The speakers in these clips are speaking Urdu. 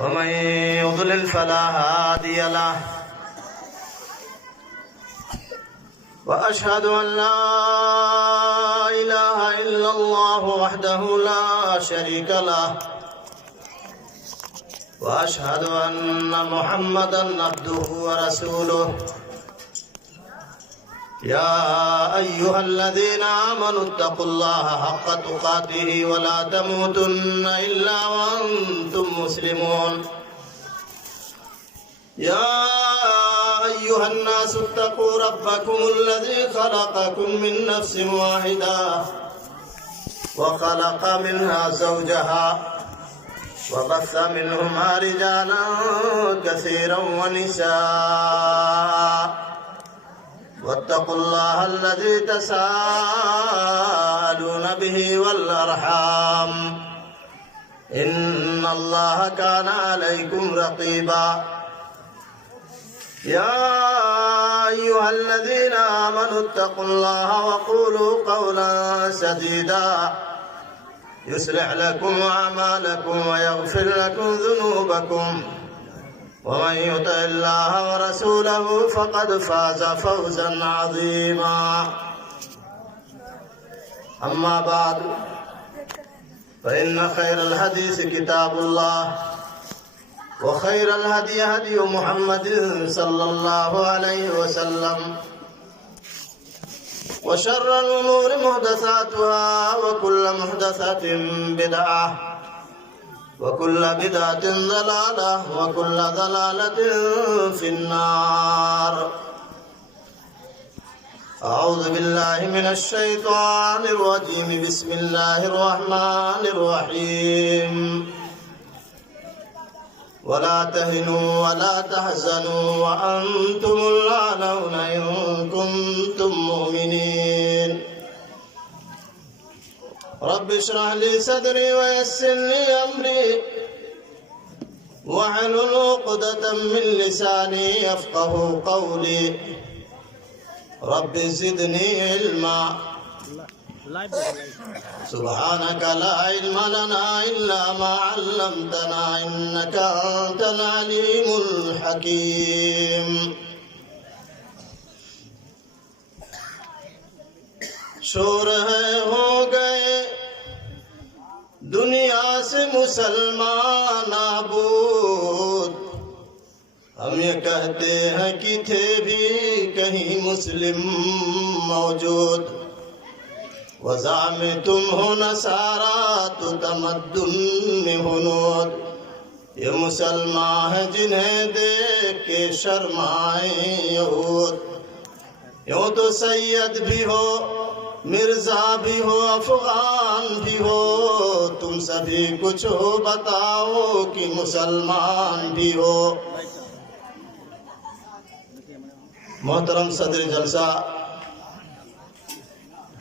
ومن يضلل فلا هادي له وأشهد أن لا إله إلا الله وحده لا شريك له وأشهد أن محمدا عبده ورسوله يا أيها الذين آمنوا اتقوا الله حق تقاته ولا تموتن إلا وأنتم مسلمون يا أيها الناس اتقوا ربكم الذي خلقكم من نفس واحدة وخلق منها زوجها وبث منهما رجالا كثيرا ونساء واتقوا الله الذي تساءلون به والأرحام إن الله كان عليكم رقيبا يا أيها الذين آمنوا اتقوا الله وقولوا قولا سديدا يصلح لكم أعمالكم ويغفر لكم ذنوبكم ومن يطع الله ورسوله فقد فاز فوزا عظيما أما بعد فإن خير الحديث كتاب الله وخير الهدي هدي محمد صلى الله عليه وسلم وشر الأمور محدثاتها وكل محدثة بدعة وكل بدعة ضلالة وكل ضلالة في النار. أعوذ بالله من الشيطان الرجيم. بسم الله الرحمن الرحيم. ولا تهنوا ولا تحزنوا وأنتم الأعلون إن كنتم مؤمنين. رب اشرح لي صدري ويسر لي أمري واحلل عقدة من لساني يفقه قولي. رب زدني علما سبحانك لا علم لنا إلا ما علمتنا إنك أنت العليم الحكيم. شور ہے ہو گئے دنیا سے مسلمان نابود. ہم یہ کہتے ہیں کہ تھے بھی کہیں مسلم موجود. وضع میں تم ہو نصارا تو تمدن میں ہنود. یہ مسلمان ہیں جنہیں دیکھ کے شرمائیں یہود. یوں تو سید بھی ہو مرزا بھی ہو افغان بھی ہو تم سبھی کچھ ہو بتاؤ کہ مسلمان بھی ہو. محترم صدر جلسہ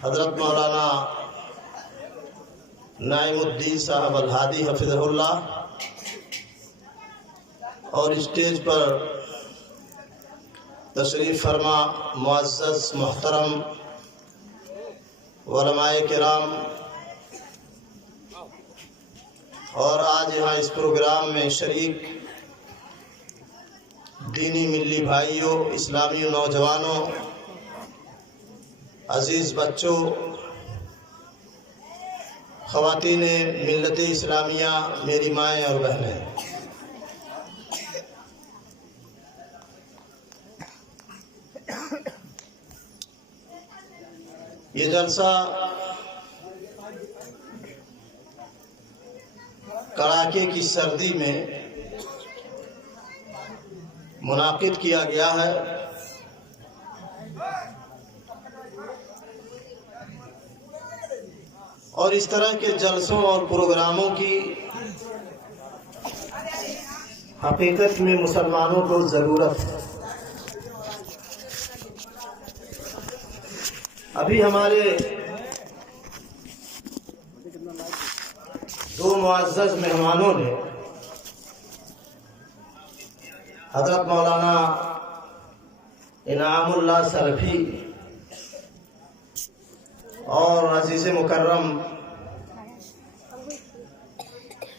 حضرت مولانا نعیم الدین صاحب الہادی حفظہ اللہ اور اسٹیج پر تشریف فرما معزز محترم علماء کرام اور آج یہاں اس پروگرام میں شریک دینی ملی بھائیوں، اسلامی نوجوانوں، عزیز بچوں، خواتین ملت اسلامیہ، میری مائیں اور بہنیں، یہ جلسہ کڑاکے کی سردی میں منعقد کیا گیا ہے. اور اس طرح کے جلسوں اور پروگراموں کی حقیقت میں مسلمانوں کو ضرورت ہے. ابھی ہمارے دو معزز مہمانوں نے حضرت مولانا انعام اللہ سلفی اور عزیز مکرم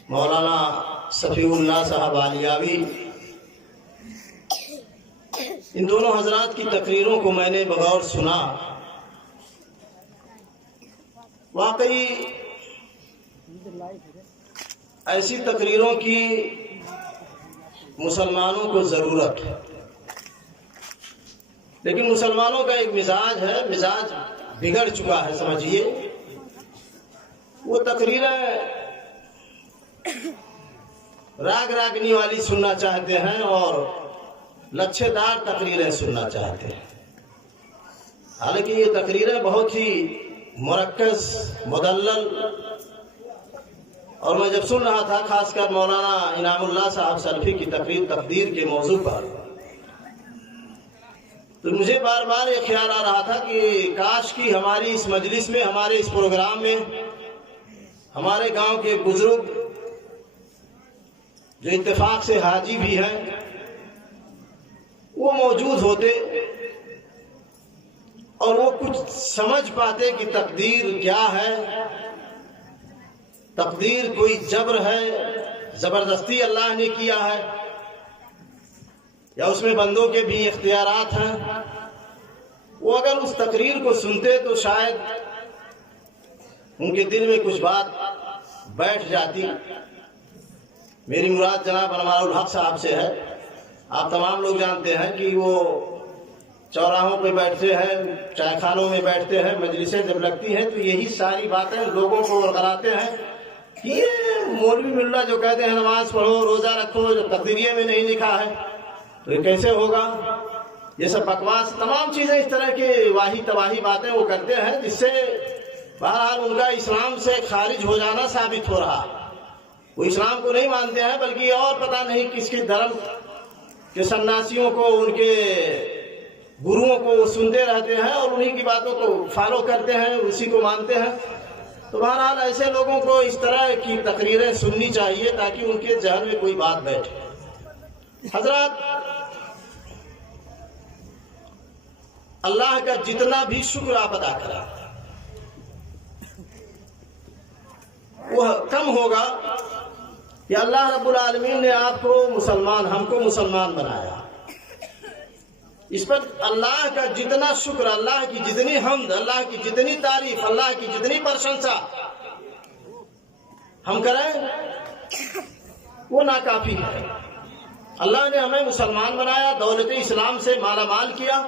مولانا صفی اللہ صاحب عالیاوی، ان دونوں حضرات کی تقریروں کو میں نے بغور سنا. واقعی ایسی تقریروں کی مسلمانوں کو ضرورت ہے، لیکن مسلمانوں کا ایک مزاج ہے، مزاج بگڑ چکا ہے سمجھیے. وہ تقریریں راگ راگنی والی سننا چاہتے ہیں اور لچھے دار تقریریں سننا چاہتے ہیں. حالانکہ یہ تقریریں بہت ہی مرکز، مدلل، اور میں جب سن رہا تھا خاص کر مولانا انعام اللہ صاحب سلفی کی تقریر تقدیر کے موضوع پر، تو مجھے بار بار یہ خیال آ رہا تھا کہ کاش کی ہماری اس مجلس میں، ہمارے اس پروگرام میں ہمارے گاؤں کے بزرگ جو اتفاق سے حاجی بھی ہیں وہ موجود ہوتے اور وہ کچھ سمجھ پاتے کہ تقدیر کیا ہے. تقدیر کوئی جبر ہے، زبردستی اللہ نے کیا ہے، یا اس میں بندوں کے بھی اختیارات ہیں. وہ اگر اس تقریر کو سنتے تو شاید ان کے دل میں کچھ بات بیٹھ جاتی. میری مراد جناب انوار الحق صاحب سے ہے. آپ تمام لوگ جانتے ہیں کہ وہ چوراہوں پہ بیٹھتے ہیں، چائے خانوں میں بیٹھتے ہیں، مجلسیں جب لگتی ہیں تو یہی ساری باتیں لوگوں کو ورغلاتے ہیں. یہ مولوی ملا جو کہتے ہیں نماز پڑھو، روزہ رکھو، جو تقدیریے میں نہیں لکھا ہے تو یہ کیسے ہوگا؟ یہ سب بکواس، تمام چیزیں اس طرح کی واہی تباہی باتیں وہ کرتے ہیں، جس سے بہرحال ان کا اسلام سے خارج ہو جانا ثابت ہو رہا. وہ اسلام کو نہیں مانتے ہیں بلکہ اور پتہ نہیں کس کے دھرم کے سناسیوں کو، ان کے گروؤں کو وہ سنتے رہتے ہیں اور انہی کی باتوں کو فالو کرتے ہیں، اسی کو مانتے ہیں. تو بہرحال ایسے لوگوں کو اس طرح کی تقریریں سننی چاہیے تاکہ ان کے ذہن میں کوئی بات بیٹھے. حضرات، اللہ کا جتنا بھی شکر آپ ادا کریں وہ کم ہوگا کہ اللہ رب العالمین نے آپ کو مسلمان، ہم کو مسلمان بنایا. اس پر اللہ کا جتنا شکر، اللہ کی جتنی حمد، اللہ کی جتنی تعریف، اللہ کی جتنی پرشنسا ہم کریں وہ ناکافی ہے. اللہ نے ہمیں مسلمان بنایا، دولت اسلام سے مالا مال کیا،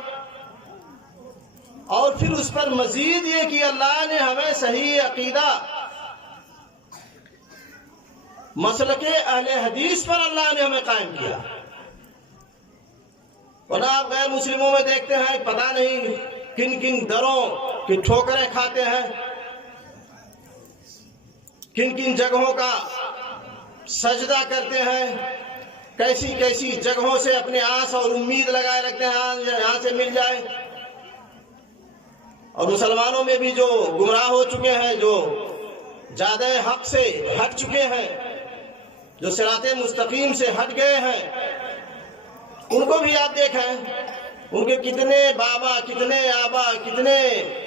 اور پھر اس پر مزید یہ کہ اللہ نے ہمیں صحیح عقیدہ، مسلک اہل حدیث پر اللہ نے ہمیں قائم کیا. ورنہ آپ غیر مسلموں میں دیکھتے ہیں پتہ نہیں کن کن دروں کی ٹھوکریں کھاتے ہیں، کن کن جگہوں کا سجدہ کرتے ہیں، کیسی کیسی جگہوں سے اپنے آس اور امید لگائے رکھتے ہیں یہاں سے مل جائے. اور مسلمانوں میں بھی جو گمراہ ہو چکے ہیں، جو زیادہ حق سے ہٹ چکے ہیں، جو صراط مستقیم سے ہٹ گئے ہیں، ان کو بھی آپ دیکھیں، ان کے کتنے بابا، کتنے آبا، کتنے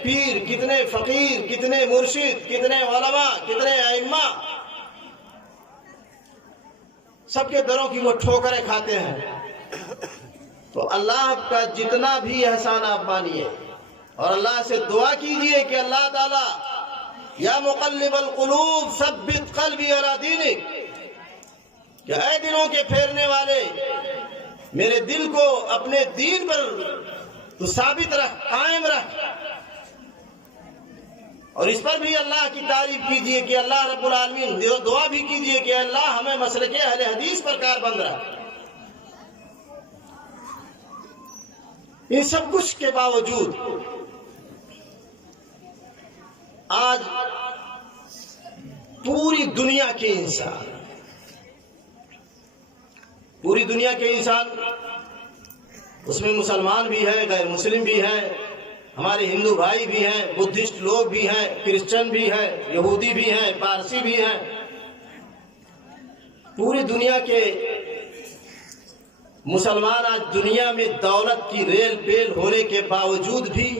پیر، کتنے فقیر، کتنے مرشد، کتنے علماء، کتنے ائمہ، سب کے دروں کی وہ ٹھوکریں کھاتے ہیں. تو اللہ کا جتنا بھی احسان آپ مانیے اور اللہ سے دعا کیجئے کہ اللہ تعالیٰ یا مقلب القلوب ثبت قلبی علی دینک، کہ اے دلوں کے پھیرنے والے میرے دل کو اپنے دین پر تو ثابت رکھ، قائم رکھ. اور اس پر بھی اللہ کی تعریف کیجئے کہ اللہ رب العالمین، دعا بھی کیجئے کہ اللہ ہمیں مسلک اہل حدیث پر کاربند رکھ. ان سب کچھ کے باوجود آج پوری دنیا کے انسان، اس میں مسلمان بھی ہیں، غیر مسلم بھی ہیں، ہمارے ہندو بھائی بھی ہیں، بدھسٹ لوگ بھی ہیں، کرسچن بھی ہیں، یہودی بھی ہیں، پارسی بھی ہیں. پوری دنیا کے مسلمان آج دنیا میں دولت کی ریل پیل ہونے کے باوجود بھی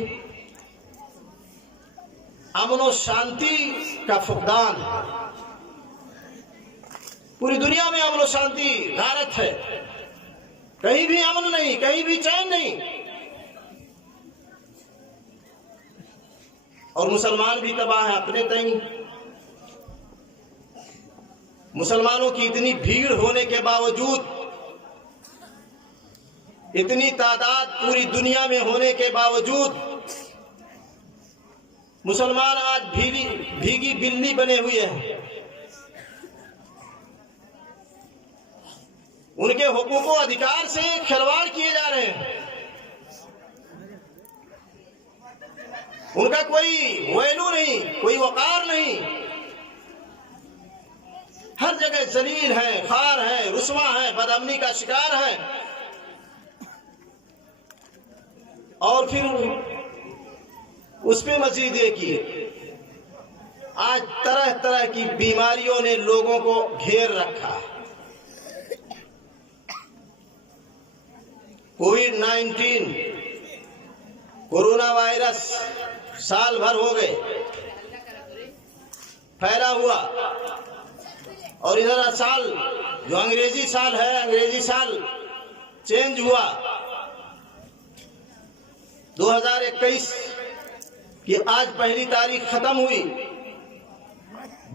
امن و شانتی کا فقدان ہے. پوری دنیا میں امن و شانتی غارت ہے، کہیں بھی امن نہیں، کہیں بھی چین نہیں، اور مسلمان بھی تباہ ہے اپنے تئیں۔ مسلمانوں کی اتنی بھیڑ ہونے کے باوجود، اتنی تعداد پوری دنیا میں ہونے کے باوجود، مسلمان آج بھیگی بلی بنے ہوئے ہیں۔ ان کے حقوق و ادھیکار سے کھلواڑ کیے جا رہے ہیں، ان کا کوئی ویلو نہیں، کوئی وقار نہیں، ہر جگہ ذلیل ہے، خوار ہے، رسوا ہے، بدامنی کا شکار ہے۔ اور پھر اس پہ مزید یہ کہ آج طرح طرح کی بیماریوں نے لوگوں کو گھیر رکھا۔ کووڈ-19 کورونا وائرس سال بھر ہو گئے پھیلا ہوا، اور ادھر سال جو انگریزی سال ہے، انگریزی سال چینج ہوا۔ 2021 کی آج پہلی تاریخ ختم ہوئی،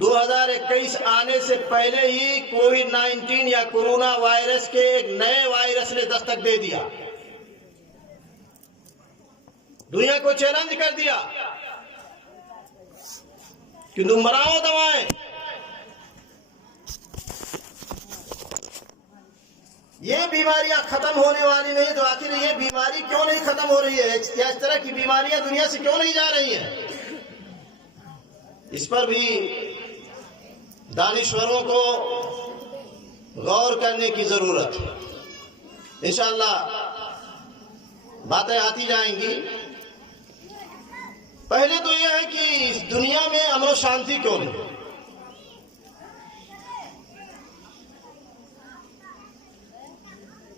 2021 آنے سے پہلے ہی کووڈ-19 یا کورونا وائرس کے ایک نئے وائرس نے دستک دے دیا، دنیا کو چیلنج کر دیا کہ تم بناؤ دوائیں۔ یہ بیماریاں ختم ہونے والی نہیں تو آخر یہ بیماری کیوں نہیں ختم ہو رہی ہے؟ یا اس طرح کی بیماریاں دنیا سے کیوں نہیں جا رہی ہیں؟ اس پر بھی دانشوروں کو غور کرنے کی ضرورت ہے۔ انشاءاللہ باتیں آتی جائیں گی۔ پہلے تو یہ ہے کہ اس دنیا میں امن و شانتی کیوں نہیں؟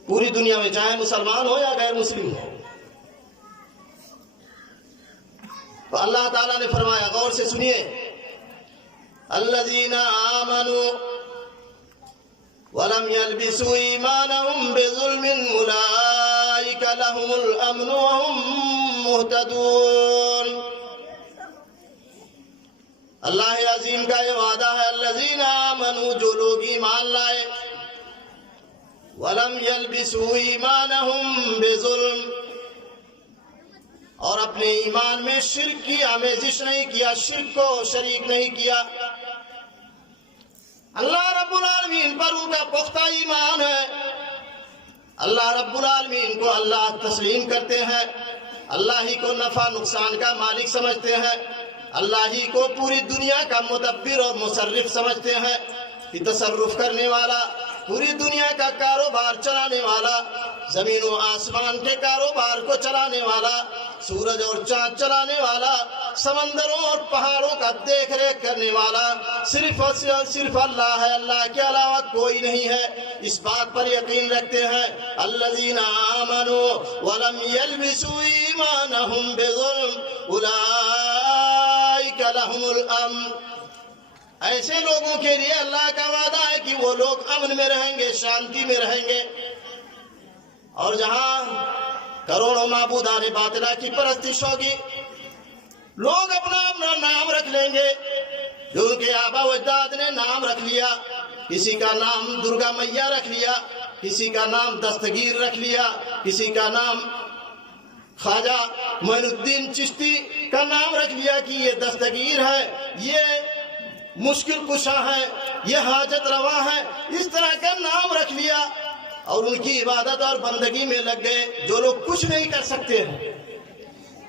پوری دنیا میں، چاہے مسلمان ہو یا غیر مسلم ہو۔ تو اللہ تعالیٰ نے فرمایا، غور سے سنیے، الذین آمنوا ولم يلبسوا ایمانهم بظلم اولئک لهم الامن وهم مہتدون۔ اللہ عظیم کا یہ وعدہ ہے، الذین آمنوا، جو لوگ ایمان لائے، وَلَمْ يَلْبِسُوا إِيمَانَهُمْ بِظُلْمٍ، اور اپنے ایمان میں شرک کی آمیزش نہیں کیا، شرک کو شریک نہیں کیا۔ اللہ رب العالمین پر ان کا پختہ ایمان ہے، اللہ رب العالمین کو اللہ تسلیم کرتے ہیں، اللہ ہی کو نفع نقصان کا مالک سمجھتے ہیں، اللہ ہی کو پوری دنیا کا مدبر اور مصرف سمجھتے ہیں، کہ تصرف کرنے والا، پوری دنیا کا کاروبار چلانے والا، زمین و آسمان کے کاروبار کو چلانے والا، سورج اور چاند چلانے والا، سمندروں اور پہاڑوں کا دیکھ ریکھ کرنے والا صرف اللہ ہے، اللہ کے علاوہ کوئی نہیں ہے۔ اس بات پر یقین رکھتے ہیں، الذین آمنوا ولم یلبسوا ایمانہم بظلم اولئک لہم الامن۔ ایسے لوگوں کے لیے اللہ کا وعدہ ہے کہ وہ لوگ امن میں رہیں گے، شانتی میں رہیں گے۔ اور جہاں کروڑوں معبودان باطلہ کی پرستش ہوگی، لوگ اپنا اپنا نام رکھ لیں گے، جو ان کے آبا و اجداد نے نام رکھ لیا۔ کسی کا نام درگا میاں رکھ لیا، کسی کا نام دستگیر رکھ لیا، کسی کا نام خواجہ معین الدین چشتی کا نام رکھ لیا کہ یہ دستگیر ہے، یہ مشکل کشا ہے، یہ حاجت روا ہے، اس طرح کا نام رکھ لیا اور ان کی عبادت اور بندگی میں لگ گئے، جو لوگ کچھ نہیں کر سکتے ہیں،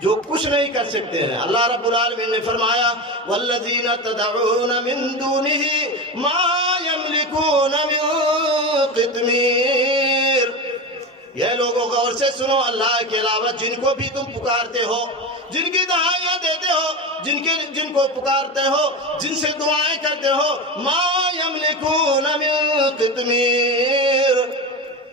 جو کچھ نہیں کر سکتے ہیں۔ اللہ رب العالمین نے فرمایا، والذین تدعون من دونہ ما یملکون من قطمیر۔ یہ لوگوں غور سے سنو، اللہ کے علاوہ جن کو بھی تم پکارتے ہو، جن کی دہائیاں دیتے ہو، جن کو پکارتے ہو، جن سے دعائیں کرتے ہو، ما یملکون من قطمیر،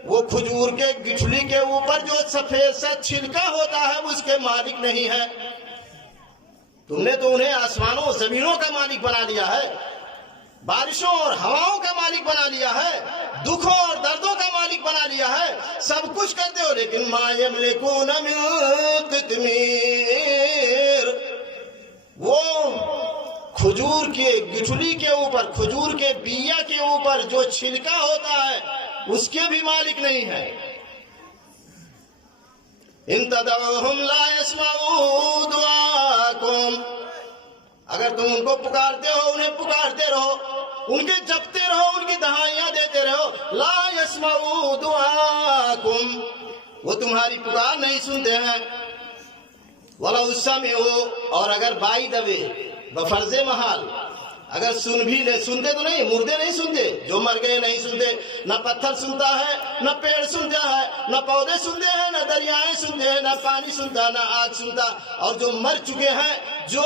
وہ کھجور کے گٹھلی کے اوپر جو سفید سا چھلکا ہوتا ہے اس کے مالک نہیں ہے۔ تم نے تو انہیں آسمانوں زمینوں کا مالک بنا دیا ہے، بارشوں اور ہواؤں کا مالک بنا لیا ہے، دکھوں اور دردوں کا مالک بنا لیا ہے، سب کچھ کرتے ہو، لیکن ما یملکون من قطمیر، وہ کھجور کے گٹھلی کے اوپر، کھجور کے بیا کے اوپر جو چھلکا ہوتا ہے اس کے بھی مالک نہیں ہے۔ ان تدعوہم لا يسمعوا دعاءکم، اگر تم ان کو پکارتے ہو، انہیں پکارتے رہو، ان کے جپتے رہو، ان کی دہائیاں دیتے رہو، لا يسمعوا دعاءکم، وہ تمہاری پکار نہیں سنتے ہیں۔ وَلَوْ سَمِعُوا، اور اگر بائی دبے بفرض محال، اگر سن بھی لے، سنتے تو نہیں، مردے نہیں سنتے، جو مر گئے نہیں سنتے، نہ پتھر سنتا ہے، نہ پیڑ سنتا ہے، نہ پودے سنتے ہیں، نہ دریائیں سنتے ہیں، نہ پانی سنتا، نہ آگ سنتا، اور جو مر چکے ہیں، جو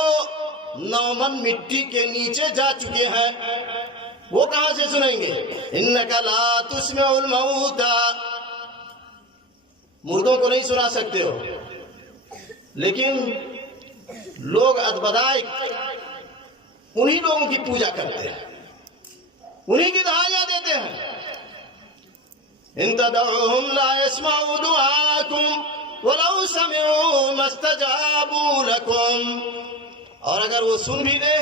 نومن مٹی کے نیچے جا چکے ہیں، وہ کہاں سے سنیں گے؟ اِنَّكَ لَا تُسْمِعُ الْمَوْتَى، مردوں کو نہیں سنا سکتے ہو، لیکن لوگ ادبدائے انہی لوگوں کی پوجا کرتے ہیں، انہی کی دہائیاں دیتے ہیں۔ ان تدعوہم لا يسمعوا دعاءکم ولو سمعوا ما استجابوا لکم، اور اگر وہ سن بھی لے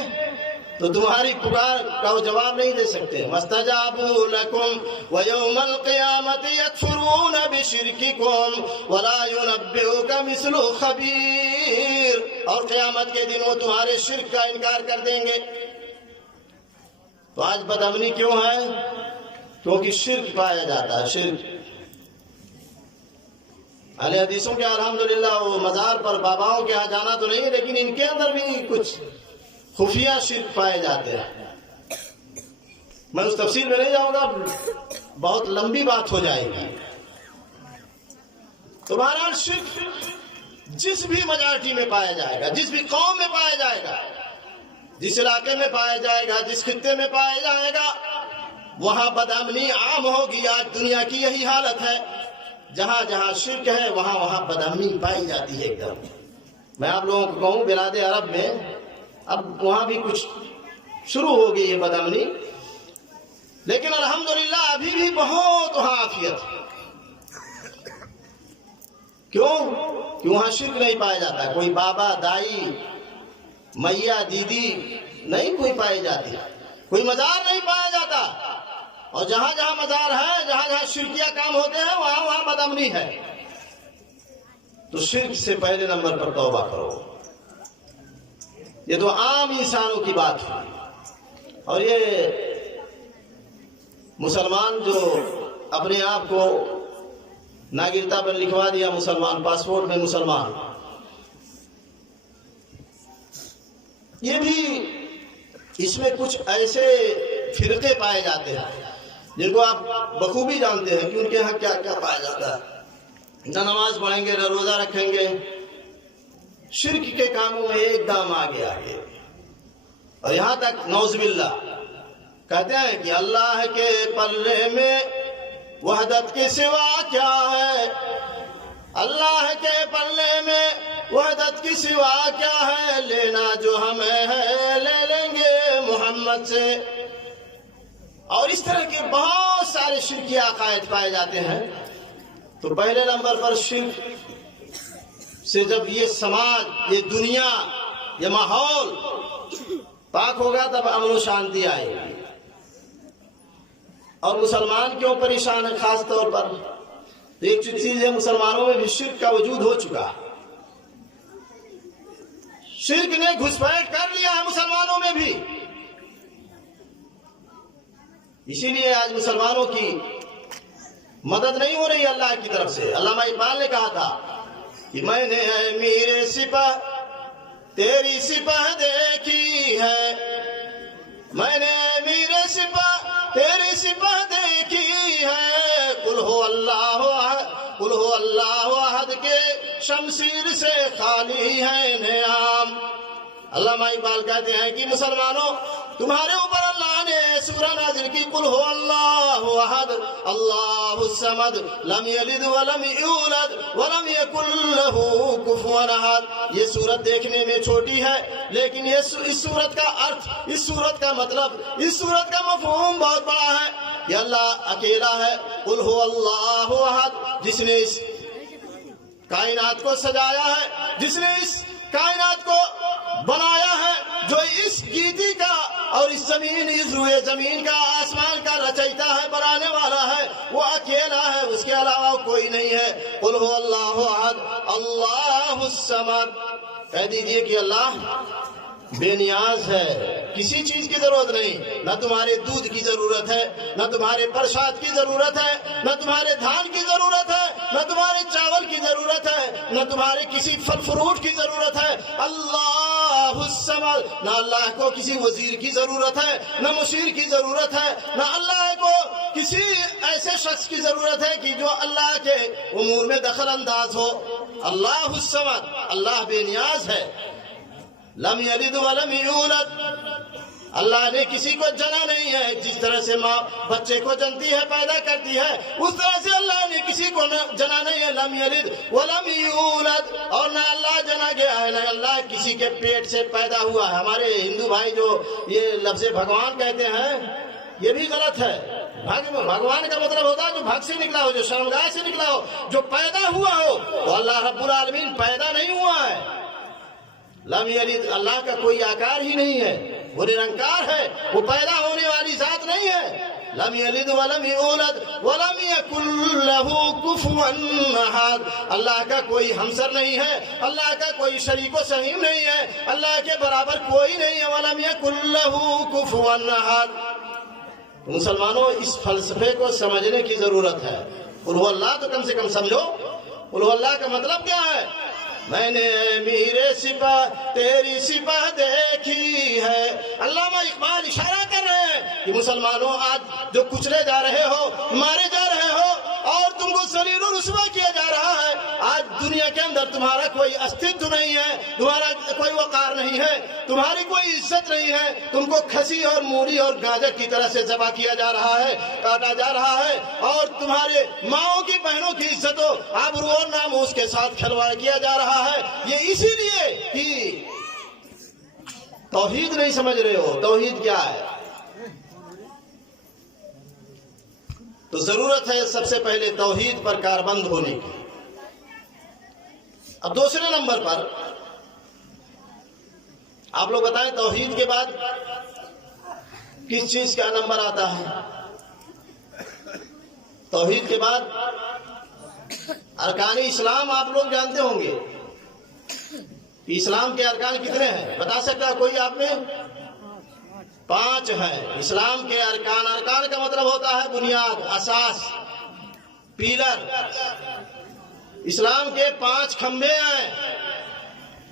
تو تمہاری پکار کا وہ جواب نہیں دے سکتے۔ مستجابوا لکم ویوم القیامت یکفرون بشرککم ولا ینبئک مثل خبیر، اور قیامت کے دن وہ تمہارے شرک کا انکار کر دیں گے۔ تو آج بدامنی کیوں ہے؟ کیونکہ شرک پایا جاتا ہے، شرک۔ اہل حدیثوں کے الحمدللہ وہ مزار پر باباؤں کے ہاں جانا تو نہیں ہے، لیکن ان کے اندر بھی کچھ خفیہ شرک پائے جاتے ہیں۔ میں اس تفصیل میں نہیں جاؤں گا، بہت لمبی بات ہو جائے گی۔ تو بہرحال شرک جس بھی میجارٹی میں پایا جائے گا، جس بھی قوم میں پایا جائے گا، جس علاقے میں پایا جائے گا، جس خطے میں پایا جائے گا، وہاں بدامنی عام ہوگی۔ آج دنیا کی یہی حالت ہے، جہاں جہاں شرک ہے وہاں وہاں بدامنی پائی جاتی ہے ایک دم۔ میں آپ لوگوں کو کہوں بلاد عرب میں اب وہاں بھی کچھ شروع ہو گئی ہے بدامنی، لیکن الحمدللہ ابھی بھی بہت وہاں عافیت ہے۔ کیوں؟ کہ وہاں شرک نہیں پایا جاتا، کوئی بابا، دائی، میاں، دیدی نہیں کوئی پائی جاتی، کوئی مزار نہیں پایا جاتا، اور جہاں جہاں مزار ہے، جہاں جہاں شرکیہ کام ہوتے ہیں، وہاں وہاں بدامنی ہے۔ تو شرک سے پہلے نمبر پر توبہ کرو۔ یہ تو عام انسانوں کی بات ہے، اور یہ مسلمان جو اپنے آپ کو ناگرتا پر لکھوا دیا مسلمان، پاسپورٹ میں مسلمان، یہ بھی اس میں کچھ ایسے فرقے پائے جاتے ہیں جن کو آپ بخوبی جانتے ہیں کہ ان کے ہاں کیا کیا پایا جاتا ہے۔ نہ نماز پڑھیں گے، نہ روزہ رکھیں گے، شرک کے کاموں میں ایک دام آگے آگے، اور یہاں تک نعوذ باللہ کہتے ہیں کہ اللہ کے پلے میں وحدت کے سوا کیا ہے، اللہ کے پلے میں وحدت کی سوا کیا ہے، لینا جو ہمیں ہے لے لیں گے محمد سے۔ اور اس طرح کے بہت سارے شرکی عقائد پائے جاتے ہیں۔ تو پہلے نمبر پر شرک سے جب یہ سماج، یہ دنیا، یہ ماحول پاک ہوگا تب امن و شانتی آئے گی۔ اور مسلمان کیوں پریشان ہے خاص طور پر؟ تو ایک چیز ہے، مسلمانوں میں بھی شرک کا وجود ہو چکا، شرک نے گھسپیٹ کر لیا ہے مسلمانوں میں بھی۔ اسی لیے آج مسلمانوں کی مدد نہیں ہو رہی اللہ کی طرف سے۔ علامہ اقبال نے کہا تھا کہ میں نے میرے سپہ تیری سپہ دیکھی ہے، میں نے میرے سپہ تیری سپہ دیکھی ہے، قل ہو اللہ احد کے شمشیر سے خالی ہے نعام۔ علامہ اقبال کہتے ہیں کہ مسلمانوں، تمہارے اوپر اللہ نے سورہ نازل کی قل هو اللہ احد اللہ الصمد لم یلد ولم یولد ولم یکن له کفوا احد۔ یہ سورت دیکھنے میں چھوٹی ہے لیکن اس سورت کا ارتھ، اس سورت کا مطلب، اس سورت کا مفہوم بہت بڑا ہے۔ یہ اللہ اکیلا ہے، قل هو اللہ احد، جس نے اس کائنات کو سجایا ہے، جس نے اس کائنات کو بنایا ہے، جو اس گیتی کا اور اس زمین، اس روئے زمین کا، آسمان کا رچیتا ہے، بنانے والا ہے، وہ اکیلا ہے، اس کے علاوہ کوئی نہیں ہے۔ قل هو اللہ احد اللہ الصمد، کہہ دیجئے کہ اللہ بے نیاز ہے، کسی چیز کی ضرورت نہیں، نہ تمہارے دودھ کی ضرورت ہے، نہ تمہارے پرساد کی ضرورت ہے، نہ تمہارے دھان کی ضرورت ہے، نہ تمہارے چاول کی ضرورت ہے، نہ تمہارے کسی پھل فروٹ کی ضرورت ہے۔ اللہ الصمد، نہ اللہ کو کسی وزیر کی ضرورت ہے، نہ مشیر کی ضرورت ہے، نہ اللہ کو کسی ایسے شخص کی ضرورت ہے کہ جو اللہ کے امور میں دخل انداز ہو۔ اللہ الصمد، اللہ بے نیاز ہے۔ لم یلد ولم یولد، اللہ نے کسی کو جنا نہیں ہے، جس طرح سے ماں بچے کو جنتی ہے، پیدا کرتی ہے، اس طرح سے اللہ نے کسی کو جنا نہیں ہے۔ لم یلد ولم یولد، اور نہ اللہ جنا گیا ہے، نہ اللہ کسی کے پیٹ سے پیدا ہوا ہے۔ ہمارے ہندو بھائی جو یہ لفظ بھگوان کہتے ہیں، یہ بھی غلط ہے۔ بھگوان کا مطلب ہوتا ہے جو بھگ سے نکلا ہو، جو شرمگاہ سے نکلا ہو، جو پیدا ہوا ہو۔ تو اللہ رب العالمین پیدا نہیں ہوا ہے۔ لم یلد، اللہ کا کوئی آکار ہی نہیں ہے، وہ نرنکار ہے، وہ پیدا ہونے والی ذات نہیں ہے۔ لم یلد ولم یولد ولم یکن له کفوا احد، اللہ کا کوئی ہمسر نہیں ہے، اللہ کا کوئی شریک و سہیم نہیں ہے، اللہ کے برابر کوئی نہیں ہے۔ ولم یکن له کفوا احد۔ مسلمانوں، اس فلسفے کو سمجھنے کی ضرورت ہے۔ قل هو اللہ تو کم سے کم سمجھو۔ قل هو اللہ کا مطلب کیا ہے؟ میں نے میرے سپاہ تیری سپاہ دیکھی ہے۔ علامہ اقبال اشارہ کر رہے ہیں کہ مسلمانوں، آج جو کچلے جا رہے ہو، مارے جا رہے ہو، اور تم کو ذلیل و رسوا کیا جا رہا ہے، آج دنیا کے اندر تمہارا کوئی استھتو نہیں ہے، تمہارا کوئی وقار نہیں ہے، تمہاری کوئی عزت نہیں ہے، تم کو کھسی اور موری اور گاجر کی طرح سے ذبح کیا جا رہا ہے، کاٹا جا رہا ہے، اور تمہارے ماؤں کی بہنوں کی عزت و آبرو اور ناموس کے ساتھ کھلواڑ کیا جا رہا ہے۔ یہ اسی لیے کہ توحید نہیں سمجھ رہے ہو۔ توحید کیا ہے؟ تو ضرورت ہے سب سے پہلے توحید پر کاربند ہونے کی۔ اب دوسرے نمبر پر آپ لوگ بتائیں، توحید کے بعد کس چیز کا نمبر آتا ہے؟ توحید کے بعد ارکان اسلام آپ لوگ جانتے ہوں گے کہ اسلام کے ارکان کتنے ہیں؟ بتا سکتا ہے کوئی آپ میں؟ 5 ہیں اسلام کے ارکان۔ ارکان کا مطلب ہوتا ہے بنیاد، اساس، پیلر۔ اسلام کے 5 کھمبے ہیں۔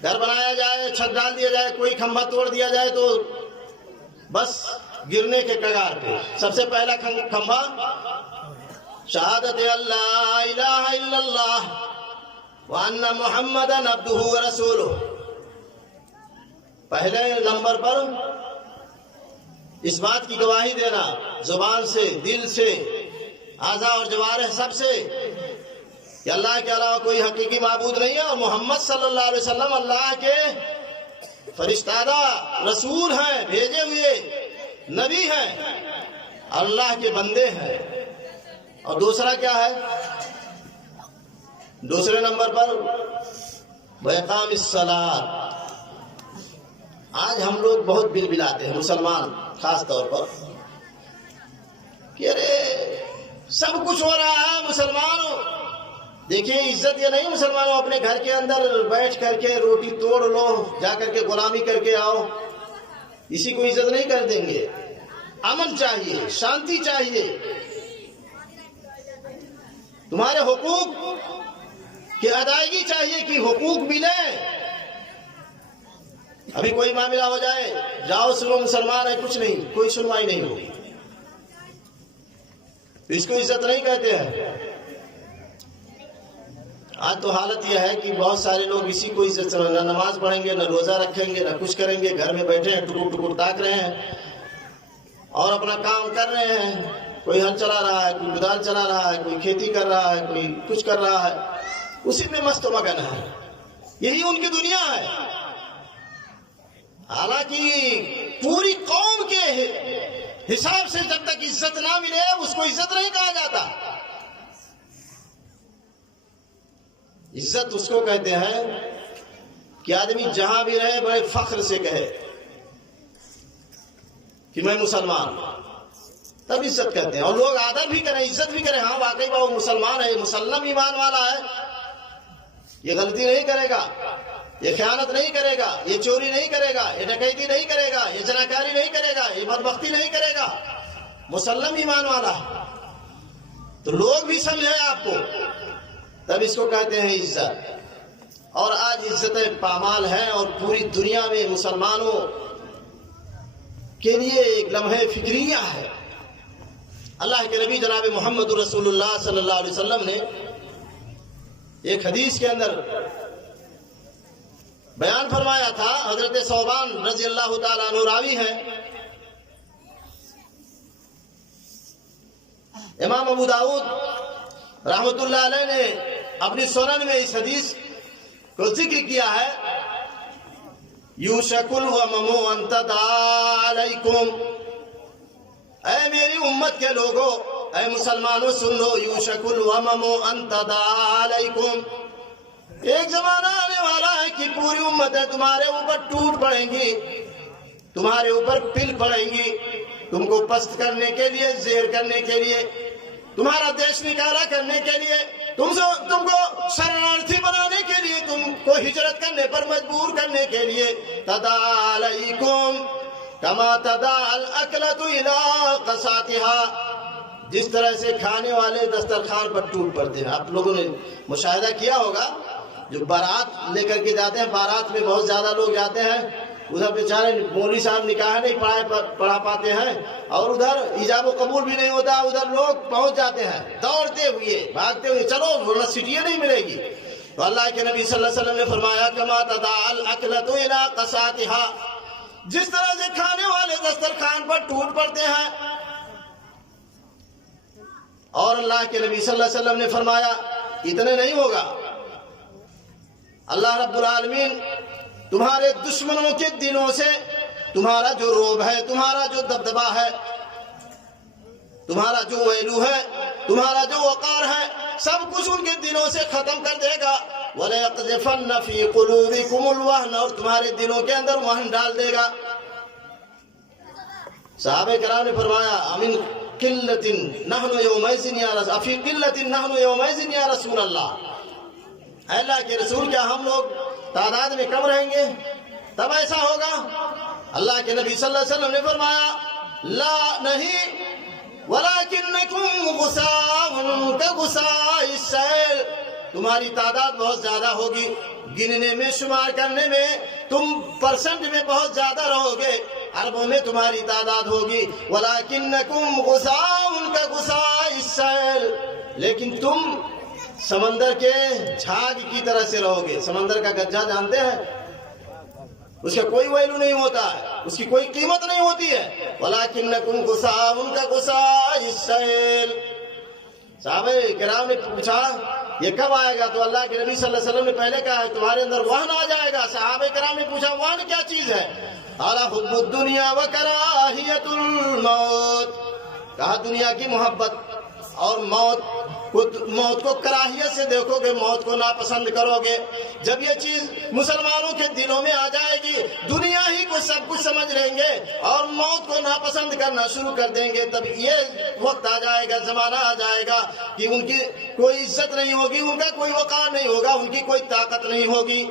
گھر بنایا جائے، چھت ڈال دیا جائے، کوئی کھمبا توڑ دیا جائے تو بس گرنے کے کگار پہ۔ سب سے پہلا کھمبا شہادت اللہ الہ الا اللہ وان محمدا عبدہ ورسولہ۔ پہلے نمبر پر اس بات کی گواہی دینا زبان سے، دل سے، اعضاء اور جوارح سب سے کہ اللہ کے علاوہ کوئی حقیقی معبود نہیں ہے، اور محمد صلی اللہ علیہ وسلم اللہ کے فرشتادہ رسول ہیں، بھیجے ہوئے نبی ہیں، اللہ کے بندے ہیں۔ اور دوسرا کیا ہے؟ دوسرے نمبر پر وَإِقَامِ الصَّلَاةِ۔ آج ہم لوگ بہت بلبلاتے ہیں، مسلمان خاص طور پر، کہ ارے سب کچھ ہو رہا ہے مسلمانوں۔ دیکھیے، عزت یہ نہیں مسلمانوں اپنے گھر کے اندر بیٹھ کر کے روٹی توڑ لو، جا کر کے غلامی کر کے آؤ، اسی کو عزت نہیں کر دیں گے۔ امن چاہیے، شانتی چاہیے، تمہارے حقوق کی ادائیگی چاہیے کہ حقوق ملے۔ ابھی کوئی معاملہ ہو جائے، جاؤ سنو مسلمان ہے، کچھ نہیں، کوئی سنوائی نہیں ہوگی، اس کو عزت نہیں کہتے ہیں۔ آج تو حالت یہ ہے کہ بہت سارے لوگ اسی کو عزت سمجھ، نہ نماز پڑھیں گے، نہ روزہ رکھیں گے، نہ کچھ کریں گے، گھر میں بیٹھے ہیں، ٹکر ٹکر تاک رہے ہیں، اور اپنا کام کر رہے ہیں، کوئی ہل چلا رہا ہے، کوئی کدال چلا رہا ہے، کوئی کھیتی کر رہا ہے، کوئی کچھ کر رہا ہے، اسی میں مست و مگن ہے، یہی ان کی دنیا ہے۔ حالانکہ پوری قوم کے حساب سے جب تک عزت نہ ملے اس کو عزت نہیں کہا جاتا۔ عزت اس کو کہتے ہیں کہ آدمی جہاں بھی رہے بڑے فخر سے کہے کہ میں مسلمان، تب عزت کہتے ہیں۔ اور لوگ آدر بھی کریں، عزت بھی کریں، ہاں واقعی وہ مسلمان ہے، یہ مسلم ایمان والا ہے، یہ غلطی نہیں کرے گا، یہ خیانت نہیں کرے گا، یہ چوری نہیں کرے گا، یہ ڈکیتی نہیں کرے گا، یہ زناکاری نہیں کرے گا، یہ بدبختی نہیں کرے گا، مسلم ایمان والا ہے، تو لوگ بھی سمجھے آپ کو، تب اس کو کہتے ہیں عزت۔ اور آج عزتیں پامال ہیں، اور پوری دنیا میں مسلمانوں کے لیے ایک لمحے فکریہ ہے۔ اللہ کے نبی جناب محمد رسول اللہ صلی اللہ علیہ وسلم نے ایک حدیث کے اندر بیان فرمایا تھا، حضرت ثوبان رضی اللہ تعالیٰ عنہ راوی ہیں، امام ابو داؤد رحمت اللہ علیہ نے اپنی سنن میں اس حدیث کو ذکر کیا ہے، یوشک الامم ان تداعی علیکم، اے میری امت کے لوگوں، اے مسلمانوں سن لو، یوشک الامم ان تداعی علیکم، ایک زمانہ آنے والا ہے کہ پوری امتیں تمہارے اوپر ٹوٹ پڑیں گی، تمہارے اوپر پل پڑیں گی، تم کو پست کرنے کے لیے، زیر کرنے کے لیے، تمہارا دیش نکالا کرنے کے لیے، تم کو شرنارتھی بنانے کے لیے، تم کو ہجرت کرنے پر مجبور کرنے کے لیے، تداعی علیکم کما تداعی الاکلۃ الی قصاتها، جس طرح سے کھانے والے دسترخوان پر ٹوٹ پڑتے ہیں۔ آپ لوگوں نے مشاہدہ کیا ہوگا، جو بارات لے کر کے جاتے ہیں، بارات میں بہت زیادہ لوگ جاتے ہیں، ادھر بیچارے مولوی صاحب نکاح نہیں پڑھا پاتے ہیں، اور ادھر ایجاب و قبول بھی نہیں ہوتا، ادھر لوگ پہنچ جاتے ہیں دوڑتے ہوئے، بھاگتے ہوئے، چلو ورنہ سیٹیاں نہیں ملے گی۔ تو اللہ کے نبی صلی اللہ علیہ وسلم نے فرمایا کما تداعی الاکلۃ الی قصاتها، جس طرح سے کھانے والے دسترخوان پر ٹوٹ پڑتے ہیں۔ اور اللہ کے نبی صلی اللہ علیہ وسلم نے فرمایا اتنے نہیں ہوگا، اللہ رب العالمین تمہارے دشمنوں کے دلوں سے تمہارا جو روب ہے، تمہارا جو دبدبا ہے، تمہارا جو ویلو ہے، تمہارا جو وقار ہے، سب کچھ ان کے دلوں سے ختم کر دے گا۔ وَلَيَقْذِفَنَّ فِي قُلُوبِكُمُ الْوَهْنَ، اور تمہارے دلوں کے اندر وہن ڈال دے گا۔ صحابہ کرام نے فرمایا امن قلت نحن یومئذ یا رسول افی قلت نحن یومئذ یا رسول اللہ، اے اللہ کے رسول کیا ہم لوگ تعداد میں کم رہیں گے تب ایسا ہوگا؟ اللہ کے نبی صلی اللہ علیہ وسلم نے فرمایا لا نہیں، وَلَكِنَّكُمْ غُثَاءٌ كَغُثَاءِ السَّيْلِ، تمہاری تعداد بہت زیادہ ہوگی، گننے میں شمار کرنے میں تم پرسنٹ میں بہت زیادہ رہو گے، عربوں میں تمہاری تعداد ہوگی، وَلَكِنَّكُمْ غُثَاءٌ كَغُثَاءِ السَّيْلِ، لیکن تم سمندر کے جھاگ کی طرح سے رہو گے۔ سمندر کا گجھا جانتے ہیں، اس کا کوئی ویلو نہیں ہوتا ہے، اس کی کوئی قیمت نہیں ہوتی ہے۔ وَلَكِنَّكُمْ غُثَاءٌ كَغُثَاءِ السَّيْلِ، صحابہ کرام نے پوچھا یہ کب آئے گا؟ تو اللہ کے نبی صلی اللہ علیہ وسلم نے پہلے کہا تمہارے اندر وہن آ جائے گا۔ صحابہ کرام نے پوچھا وہن کیا چیز ہے؟ قال حب الدنیا وکراہیت الموت، کہا دنیا کی محبت اور موت کو کراہیت سے دیکھو گے، موت کو ناپسند کرو گے۔ جب یہ چیز مسلمانوں کے دلوں میں آ جائے گی، دنیا ہی کو سب کچھ سمجھ لیں گے اور موت کو ناپسند کرنا شروع کر دیں گے، تب یہ وقت آ جائے گا، زمانہ آ جائے گا کہ ان کی کوئی عزت نہیں ہوگی، ان کا کوئی وقار نہیں ہوگا، ان کی کوئی طاقت نہیں ہوگی۔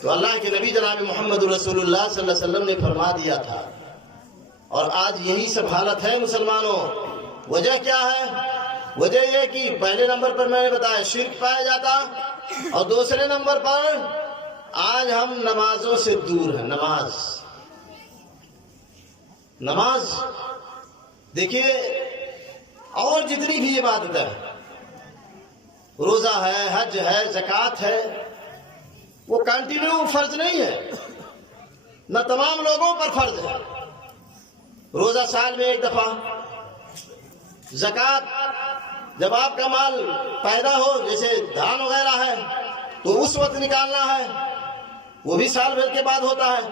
تو اللہ کے نبی جناب محمد رسول اللہ صلی اللہ علیہ وسلم نے فرما دیا تھا، اور آج یہی سب حالت ہے مسلمانوں۔ وجہ کیا ہے؟ وجہ یہ کہ پہلے نمبر پر میں نے بتایا شرک پایا جاتا، اور دوسرے نمبر پر آج ہم نمازوں سے دور ہیں۔ نماز دیکھیے، اور جتنی بھی عبادت ہے، روزہ ہے، حج ہے، زکوٰۃ ہے، وہ کنٹینیو فرض نہیں ہے، نہ تمام لوگوں پر فرض ہے۔ روزہ سال میں ایک دفعہ، زکوٰۃ جب آپ کا مال پیدا ہو جیسے دھان وغیرہ ہے تو اس وقت نکالنا ہے، وہ بھی سال بھر کے بعد ہوتا ہے.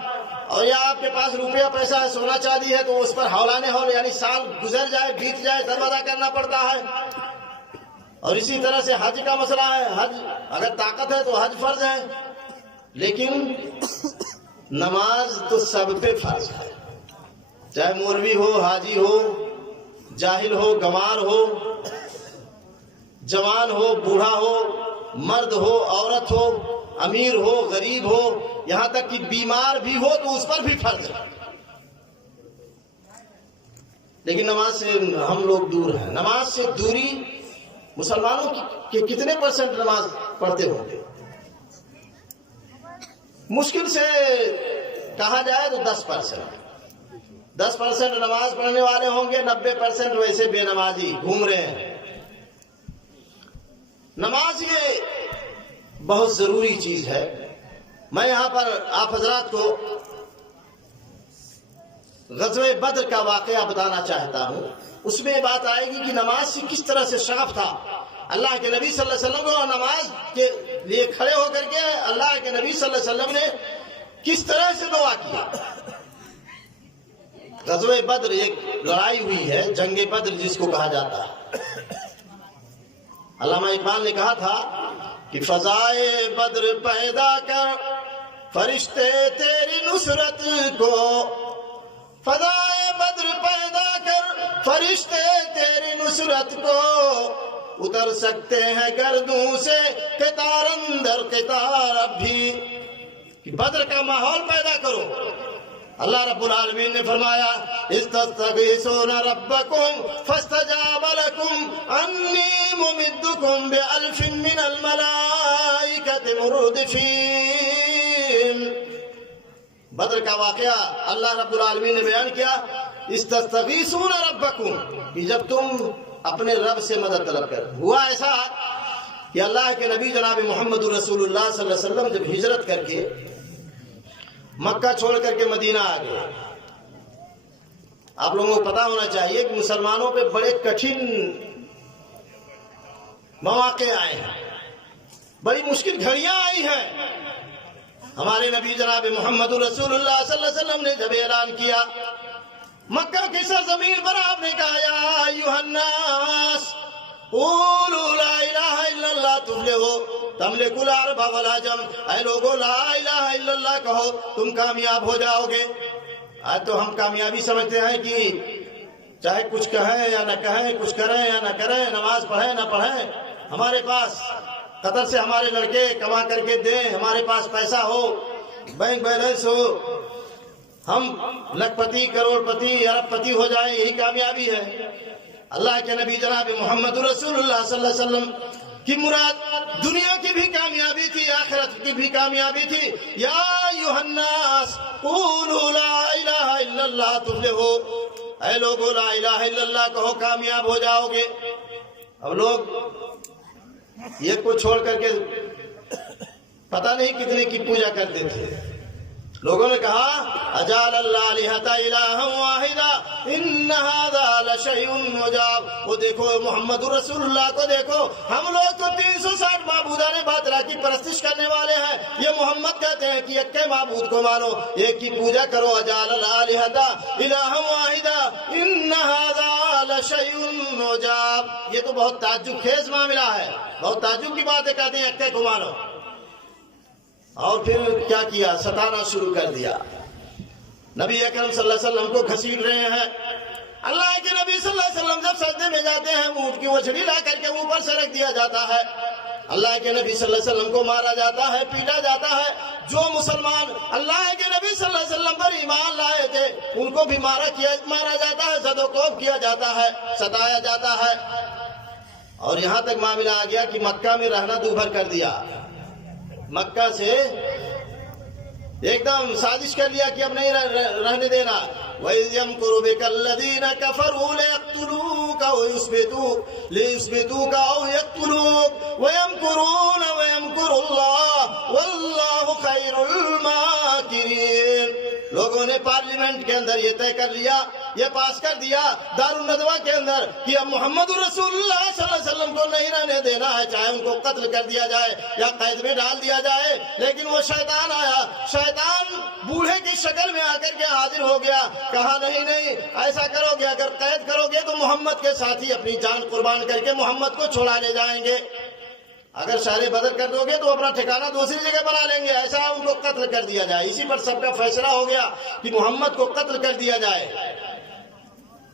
اور یا آپ کے پاس روپیہ پیسہ ہے، سونا چاندی ہے، تو اس پر حولانے حول یعنی سال گزر جائے بیت جائے تب ادا کرنا پڑتا ہے. اور اسی طرح سے حج کا مسئلہ ہے، حج اگر طاقت ہے تو حج فرض ہے، لیکن نماز تو سب پہ فرض ہے، چاہے مولوی ہو، حاجی ہو، جاہل ہو، گنوار ہو، جوان ہو، بوڑھا ہو، مرد ہو، عورت ہو، امیر ہو، غریب ہو، یہاں تک کہ بیمار بھی ہو تو اس پر بھی فرض ہے. لیکن نماز سے ہم لوگ دور ہیں. نماز سے دوری مسلمانوں کے کتنے پرسنٹ نماز پڑھتے ہوں گے؟ مشکل سے کہا جائے تو 10%. 10% نماز پڑھنے والے ہوں گے، 90% ویسے بے نمازی گھوم رہے ہیں. نماز یہ بہت ضروری چیز ہے. میں یہاں پر آپ حضرات کو غزوہ بدر کا واقعہ بتانا چاہتا ہوں. اس میں بات آئے گی کہ نماز سے کس طرح سے شغف تھا. اللہ کے نبی صلی اللہ علیہ وسلم کو نماز کے لیے کھڑے ہو کر کے اللہ کے نبی صلی اللہ علیہ وسلم نے کس طرح سے دعا کیا. غزوہ بدر ایک لڑائی ہوئی ہے، جنگ بدر جس کو کہا جاتا ہے. علامہ اقبال نے کہا تھا کہ فضائے بدر پیدا کر فرشتے تیری نصرت کو، فضائے بدر پیدا کر فرشتے تیری نصرت کو، اتر سکتے ہیں گردوں سے قطار اندر قطار. اب بھی بدر کا ماحول پیدا کرو. اللہ رب العالمین نے فرمایا استغیثون ربکم فاستجاب لکم انی ممدکم بألف من الملائکۃ مردفین. بدر کا واقعہ اللہ رب العالمین نے بیان کیا. استغیثون ربکم کہ جب تم اپنے رب سے مدد طلب کر. ہوا ایسا کہ اللہ کے نبی جناب محمد رسول اللہ صلی اللہ علیہ وسلم جب ہجرت کر کے مکہ چھوڑ کر کے مدینہ آ گئے. آپ لوگوں کو پتا ہونا چاہیے کہ مسلمانوں پہ بڑے کٹھن مواقع آئے ہیں، بڑی مشکل گھڑیاں آئی ہیں. ہمارے نبی جناب محمد رسول اللہ صلی اللہ علیہ وسلم نے جب اعلان کیا مکہ کی سرزمین پر، آپ نے کہا یا ایھا الناس قولوا لا الہ الا اللہ تفلحوا تملکوا العرب والعجم. اے لوگوں لا الہ الا اللہ کہو تم کامیاب ہو جاؤ گے. آج تو ہم کامیابی سمجھتے ہیں کہ چاہے کچھ کہیں یا نہ کہیں، کچھ کریں یا نہ کریں، نماز پڑھیں نہ پڑھیں، ہمارے پاس قطر سے ہمارے لڑکے کما کر کے دیں، ہمارے پاس پیسہ ہو، بینک بیلنس ہو، ہم لاکھ پتی، کروڑ پتی، ارب پتی ہو جائیں، یہی کامیابی ہے. اللہ کے نبی جناب محمد رسول اللہ صلی اللہ علیہ وسلم کی مراد دنیا کی بھی کامیابی تھی، آخرت کی بھی کامیابی تھی. یا ایھا الناس قولوا لا الہ الا اللہ تفلحوا. اے لوگوں لا الہ الا اللہ کہو کامیاب ہو جاؤ گے. اب لوگ یہ کو چھوڑ کر کے پتہ نہیں کتنے کی پوجا کرتے تھے. لوگوں نے کہا اجعل الآلہۃ الہا واحدا ان ھذا لشیء عجاب. وہ دیکھو محمد رسول اللہ کو دیکھو، ہم لوگ تو 360 معبودان باطلہ کی پرستش کرنے والے ہیں، یہ محمد کہتے ہیں کہ ایک کے معبود کو مانو، ایک کی پوجا کرو. اجعل الآلہۃ الہا واحدا ان ھذا لشیء عجاب. یہ تو بہت تعجب خیز معاملہ ہے، بہت تعجب کی بات ہے، کہتے ہیں ایک کے کو مانو. اور پھر کیا کیا؟ ستانا شروع کر دیا. نبی اکرم صلی اللہ علیہ وسلم کو گھسیٹ رہے ہیں. اللہ کے نبی صلی اللہ علیہ وسلم جب سجدے میں جاتے ہیں اونٹ کی وچھڑی لا کر کے اوپر سے رکھ دیا جاتا ہے. اللہ کے نبی صلی اللہ علیہ وسلم کو مارا جاتا ہے، پیٹا جاتا ہے. جو مسلمان اللہ کے نبی صلی اللہ علیہ وسلم پر ایمان لائے تھے ان کو بھی مارا جاتا ہے، زد و کوب کیا جاتا ہے، ستایا جاتا ہے. اور یہاں تک معاملہ آ گیا کہ مکہ میں رہنا دوبھر کر دیا. مکہ سے ایک دم سازش کر لیا کہ اب نہیں رہنے دینا. وَإِذْ يَمْكُرُ بِكَ الَّذِينَ كَفَرُوا لِيَقْتُلُوكَ وَيُثْبِتُوكَ أَوْ يَقْتُلُوكَ وَيَمْكُرُونَ وَيَمْكُرُ اللَّهُ وَاللَّهُ خَيْرُ الْمَاكِرِينَ. لوگوں لوگوں نے پارلیمنٹ کے اندر یہ طے کر لیا، یہ پاس کر دیا دارالندوہ کے اندر کہ اب محمد رسول اللہ صلی اللہ علیہ وسلم کو نہیں رہنے دینا ہے، چاہے ان کو قتل کر دیا جائے یا قید میں ڈال دیا جائے۔ لیکن وہ شیطان آیا، شیطان بوڑھے کی شکل میں آ کر کے حاضر ہو گیا، کہا نہیں ایسا کرو گے، اگر قید کرو گے تو محمد کے ساتھی اپنی جان قربان کر کے محمد کو چھوڑا لے جائیں گے، اگر شہر بدر کر دو گے تو اپنا ٹھکانہ دوسری جگہ بنا لیں گے، ایسا ان کو قتل کر دیا جائے۔ اسی پر سب کا فیصلہ ہو گیا کہ محمد کو قتل کر دیا جائے،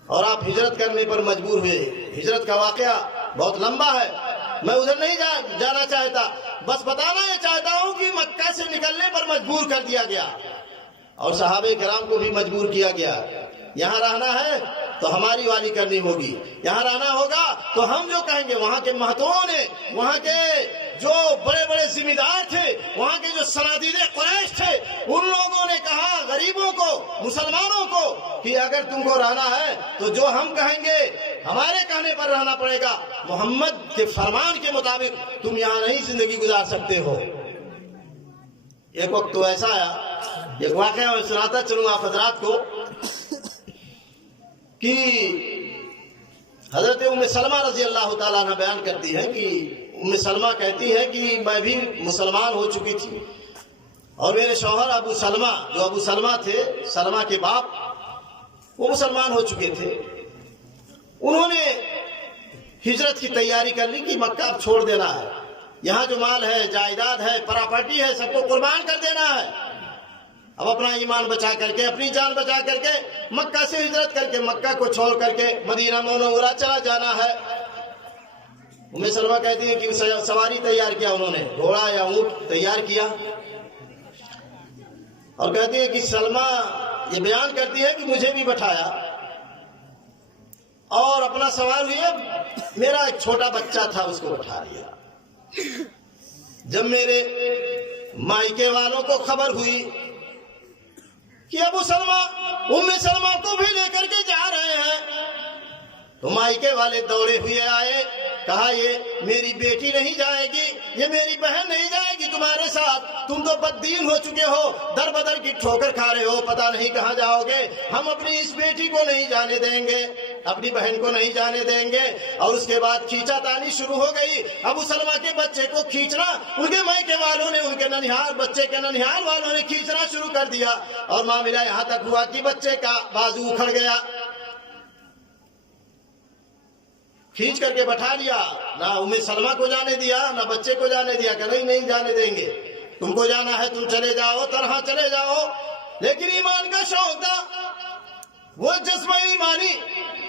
اور آپ ہجرت کرنے پر مجبور ہوئے۔ ہجرت کا واقعہ بہت لمبا ہے، میں ادھر نہیں جانا چاہتا، بس بتانا یہ چاہتا ہوں کہ مکہ سے نکلنے پر مجبور کر دیا گیا، اور صحابہ کرام کو بھی مجبور کیا گیا۔ یہاں رہنا ہے تو ہماری والی کرنی ہوگی، یہاں رہنا ہوگا تو ہم جو کہیں گے۔ وہاں کے مہتوؤں نے، وہاں کے جو بڑے بڑے ذمہ دار تھے، وہاں کے جو سنادید قریش تھے، ان لوگوں نے کہا غریبوں کو، مسلمانوں کو کہ اگر تم کو رہنا ہے تو جو ہم کہیں گے ہمارے کہنے پر رہنا پڑے گا، محمد کے فرمان کے مطابق تم یہاں نہیں زندگی گزار سکتے ہو۔ ایک وقت تو ایسا آیا، ایک واقعہ میں سناتا چلوں آپ حضرات کو کہ حضرت ام سلمہ رضی اللہ تعالیٰ عنہ بیان کرتی ہے کہ ام سلمہ کہتی ہے کہ میں بھی مسلمان ہو چکی تھی، اور میرے شوہر ابو سلمہ، جو ابو سلمہ تھے، سلمہ کے باپ، وہ مسلمان ہو چکے تھے۔ انہوں نے ہجرت کی تیاری کر لی کہ مکہ اب چھوڑ دینا ہے، یہاں جو مال ہے، جائیداد ہے، پراپرٹی ہے، سب کو قربان کر دینا ہے، اب اپنا ایمان بچا کر کے، اپنی جان بچا کر کے مکہ سے ہجرت کر کے، مکہ کو چھوڑ کر کے مدینہ منورہ چلا جانا ہے۔ ام سلمہ کہتی ہیں کہ سواری تیار کیا انہوں نے، گھوڑا یا اونٹ تیار کیا، اور کہتی ہیں کہ سلمہ یہ بیان کرتی ہے کہ مجھے بھی بٹھایا اور اپنا سوار ہوئے، میرا ایک چھوٹا بچہ تھا اس کو بٹھا لیا۔ جب میرے مائکے والوں کو خبر ہوئی کہ ابو سلمہ ام سلمہ کو بھی لے کر کے جا رہے ہیں، تو مائکے والے دوڑے ہوئے آئے، کہا یہ میری بیٹی نہیں جائے گی، یہ میری بہن نہیں جائے گی تمہارے ساتھ، تم تو بددین ہو چکے ہو، در بدر کی ٹھوکر کھا رہے ہو، پتہ نہیں کہاں جاؤ گے، ہم اپنی اس بیٹی کو نہیں جانے دیں گے، اپنی بہن کو نہیں جانے دیں گے۔ اور اس کے بعد کھینچا تانی شروع ہو گئی، ابو سلمہ کے بچے کو کھینچنا، ان کے مائکے والوں نے، ان کے ننھیال بچے کے ننھیال والوں نے کھینچنا شروع کر دیا، اور معاملہ یہاں تک ہوا کہ بچے کا بازو اکھڑ گیا، کھینچ کر کے بٹھا لیا، نہ ام سلمہ کو جانے دیا نہ بچے کو جانے دیا، کہ نہیں جانے دیں گے، تم کو جانا ہے تم چلے جاؤ، تنہا چلے جاؤ۔ لیکن ایمان کا شوق تھا، وہ جذبہ ایمانی،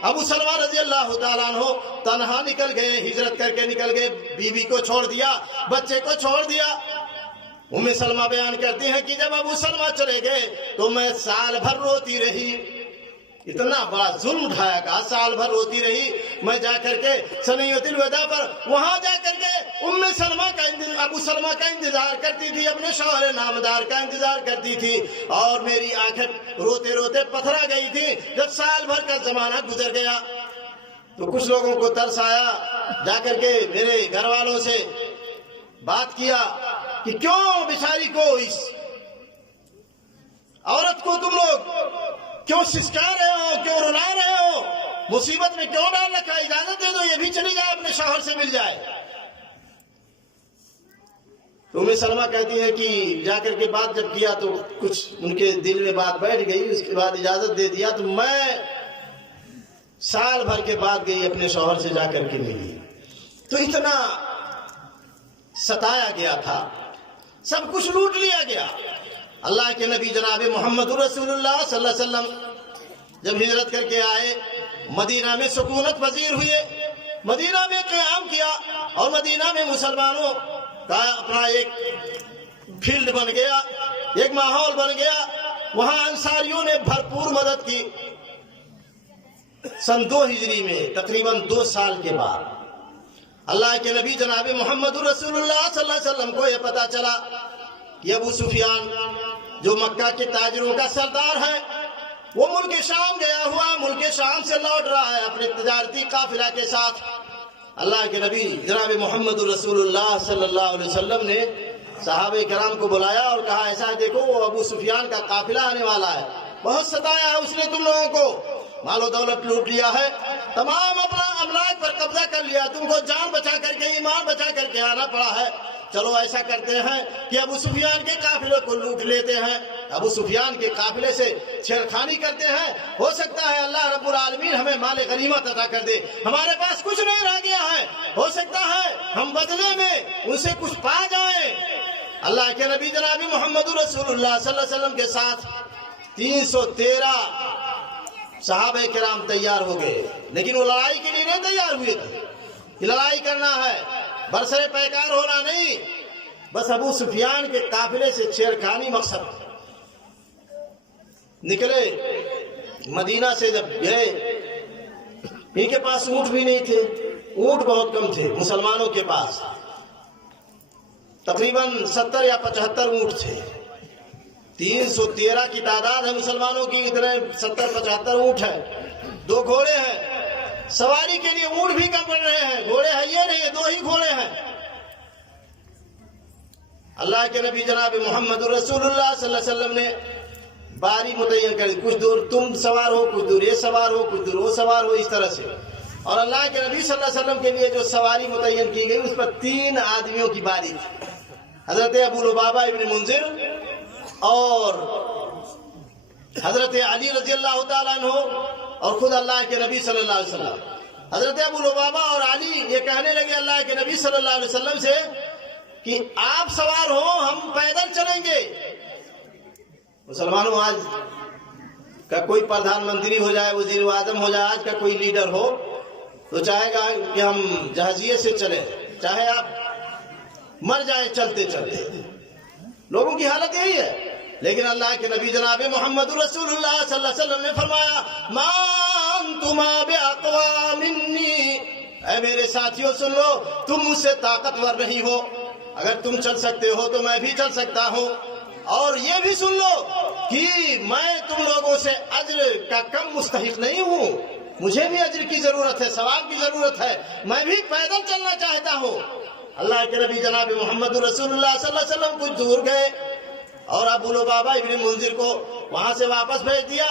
ابو سلمہ رضی اللہ تعالیٰ عنہ تنہا نکل گئے، ہجرت کر کے نکل گئے، بیوی کو چھوڑ دیا، بچے کو چھوڑ دیا۔ ام سلمہ بیان کرتی ہیں کہ جب ابو سلمہ چلے گئے تو میں سال بھر روتی رہی، اتنا بڑا ظلم اٹھایا، کہا سال بھر روتی رہی۔ میں جا کر کے ثنیۃ الوداع پر وہاں جا کر کے ام سلمہ کا ابو سلمہ کا انتظار کرتی تھی، اپنے شوہر نامدار کا انتظار کرتی تھی، اور میری آنکھیں روتے روتے پتھرا گئی تھی۔ جب سال بھر کا زمانہ گزر گیا تو کچھ لوگوں کو ترس آیا، جا کر کے میرے گھر والوں سے بات کیا کہ کیوں بیچاری کو، اس عورت کو تم لوگ کیوں سسکا رہے ہو، کیوں رلا رہے ہو، مصیبت میں کیوں ڈال رکھا، اجازت دے دو یہ بھی چلی جائے، اپنے شوہر سے مل جائے۔ تو ام سلمہ کہتی ہے کہ جا کر کے بات جب کیا تو کچھ ان کے دل میں بات بیٹھ گئی، اس کے بعد اجازت دے دیا، تو میں سال بھر کے بعد گئی اپنے شوہر سے جا کر کے ملی، تو اتنا ستایا گیا تھا، سب کچھ لوٹ لیا گیا۔ اللہ کے نبی جناب محمد رسول اللہ صلی اللہ علیہ وسلم جب ہجرت کر کے آئے، مدینہ میں سکونت پذیر ہوئے، مدینہ میں قیام کیا، اور مدینہ میں مسلمانوں کا اپنا ایک فیلڈ بن گیا، ایک ماحول بن گیا، وہاں انصاریوں نے بھرپور مدد کی۔ سن 2 ہجری میں تقریباً 2 سال کے بعد اللہ کے نبی جناب محمد رسول اللہ صلی اللہ علیہ وسلم کو یہ پتا چلا کہ ابو سفیان جو مکہ کے تاجروں کا سردار ہے، وہ ملک شام گیا ہوا، ملک شام سے لوٹ رہا ہے اپنے تجارتی قافلہ کے ساتھ۔ اللہ کے نبی جناب محمد رسول اللہ صلی اللہ علیہ وسلم نے صحابہ کرام کو بلایا اور کہا ایسا ہے، دیکھو وہ ابو سفیان کا قافلہ آنے والا ہے، بہت ستایا ہے اس نے تم لوگوں کو، مال و دولت لوٹ لیا ہے، تمام اپنا املاک پر قبضہ کر لیا، تم کو جان بچا کر کے ایمان بچا کر کے آنا پڑا ہے۔ چلو ایسا کرتے ہیں کہ ابو سفیان کے قافلے کو لوٹ لیتے ہیں، ابو سفیان کے قافلے سے چھیڑخانی کرتے ہیں، ہو سکتا ہے اللہ رب العالمین ہمیں مال غنیمت عطا کر دے، ہمارے پاس کچھ نہیں رہ گیا ہے، ہو سکتا ہے ہم بدلے میں ان سے کچھ پا جائیں۔ اللہ کے نبی جناب محمد رسول اللہ صلی اللہ علیہ وسلم کے ساتھ 313 صحابہ کرام تیار ہو گئے، لیکن وہ لڑائی کے لیے نہیں تیار ہوئے تھے کہ لڑائی کرنا ہے، برسر پیکار ہونا نہیں، بس ابو سفیان کے قافلے سے چھیڑخانی مقصد۔ نکلے مدینہ سے جب گئے، ان کے پاس اونٹ بھی نہیں تھے، اونٹ بہت کم تھے مسلمانوں کے پاس، تقریباً 70 یا 75 اونٹ تھے، 313 کی تعداد ہے مسلمانوں کی، اتنے 70-75 اونٹ ہے، 2 گھوڑے ہیں، سواری کے لیے اونٹ بھی کم پڑ رہے ہیں، گھوڑے ہیں یہ نہیں، 2 ہی گھوڑے ہیں۔ اللہ کے نبی جناب محمد رسول اللہ صلی اللہ علیہ وسلم نے باری متعین کر دی، کچھ دور تم سوار ہو، کچھ دور یہ سوار ہو، کچھ دور وہ سوار ہو، اس طرح سے۔ اور اللہ کے نبی صلی اللہ علیہ وسلم کے لیے جو سواری متعین کی گئی اس پر 3 آدمیوں کی باری تھی، حضرت ابو لبابہ ابن منذر اور حضرت علی رضی اللہ تعالیٰ عنہ اور خود اللہ کے نبی صلی اللہ علیہ وسلم۔ حضرت ابو لبابہ اور علی یہ کہنے لگے اللہ کے نبی صلی اللہ علیہ وسلم سے کہ آپ سوار ہو، ہم پیدل چلیں گے۔ مسلمانوں، آج کا کوئی پردھان منتری ہو جائے، وزیر اعظم ہو جائے، آج کا کوئی لیڈر ہو تو چاہے گا کہ ہم جہازیے سے چلیں، چاہے آپ مر جائیں چلتے چلتے، لوگوں کی حالت یہی ہے۔ لیکن اللہ کے نبی جناب محمد رسول اللہ صلی اللہ علیہ وسلم نے فرمایا ما انتما باقوا منی، اے میرے ساتھیوں سن لو، تم مجھ سے طاقتور نہیں ہو، اگر تم چل سکتے ہو تو میں بھی چل سکتا ہوں، اور یہ بھی سن لو کہ میں تم لوگوں سے اجر کا کم مستحق نہیں ہوں، مجھے بھی اجر کی ضرورت ہے، ثواب کی ضرورت ہے، میں بھی پیدل چلنا چاہتا ہوں۔ اللہ کے نبی جناب محمد رسول اللہ صلی اللہ علیہ وسلم کچھ دور گئے اور ابو لبابہ ابن منذر کو وہاں سے واپس بھیج دیا،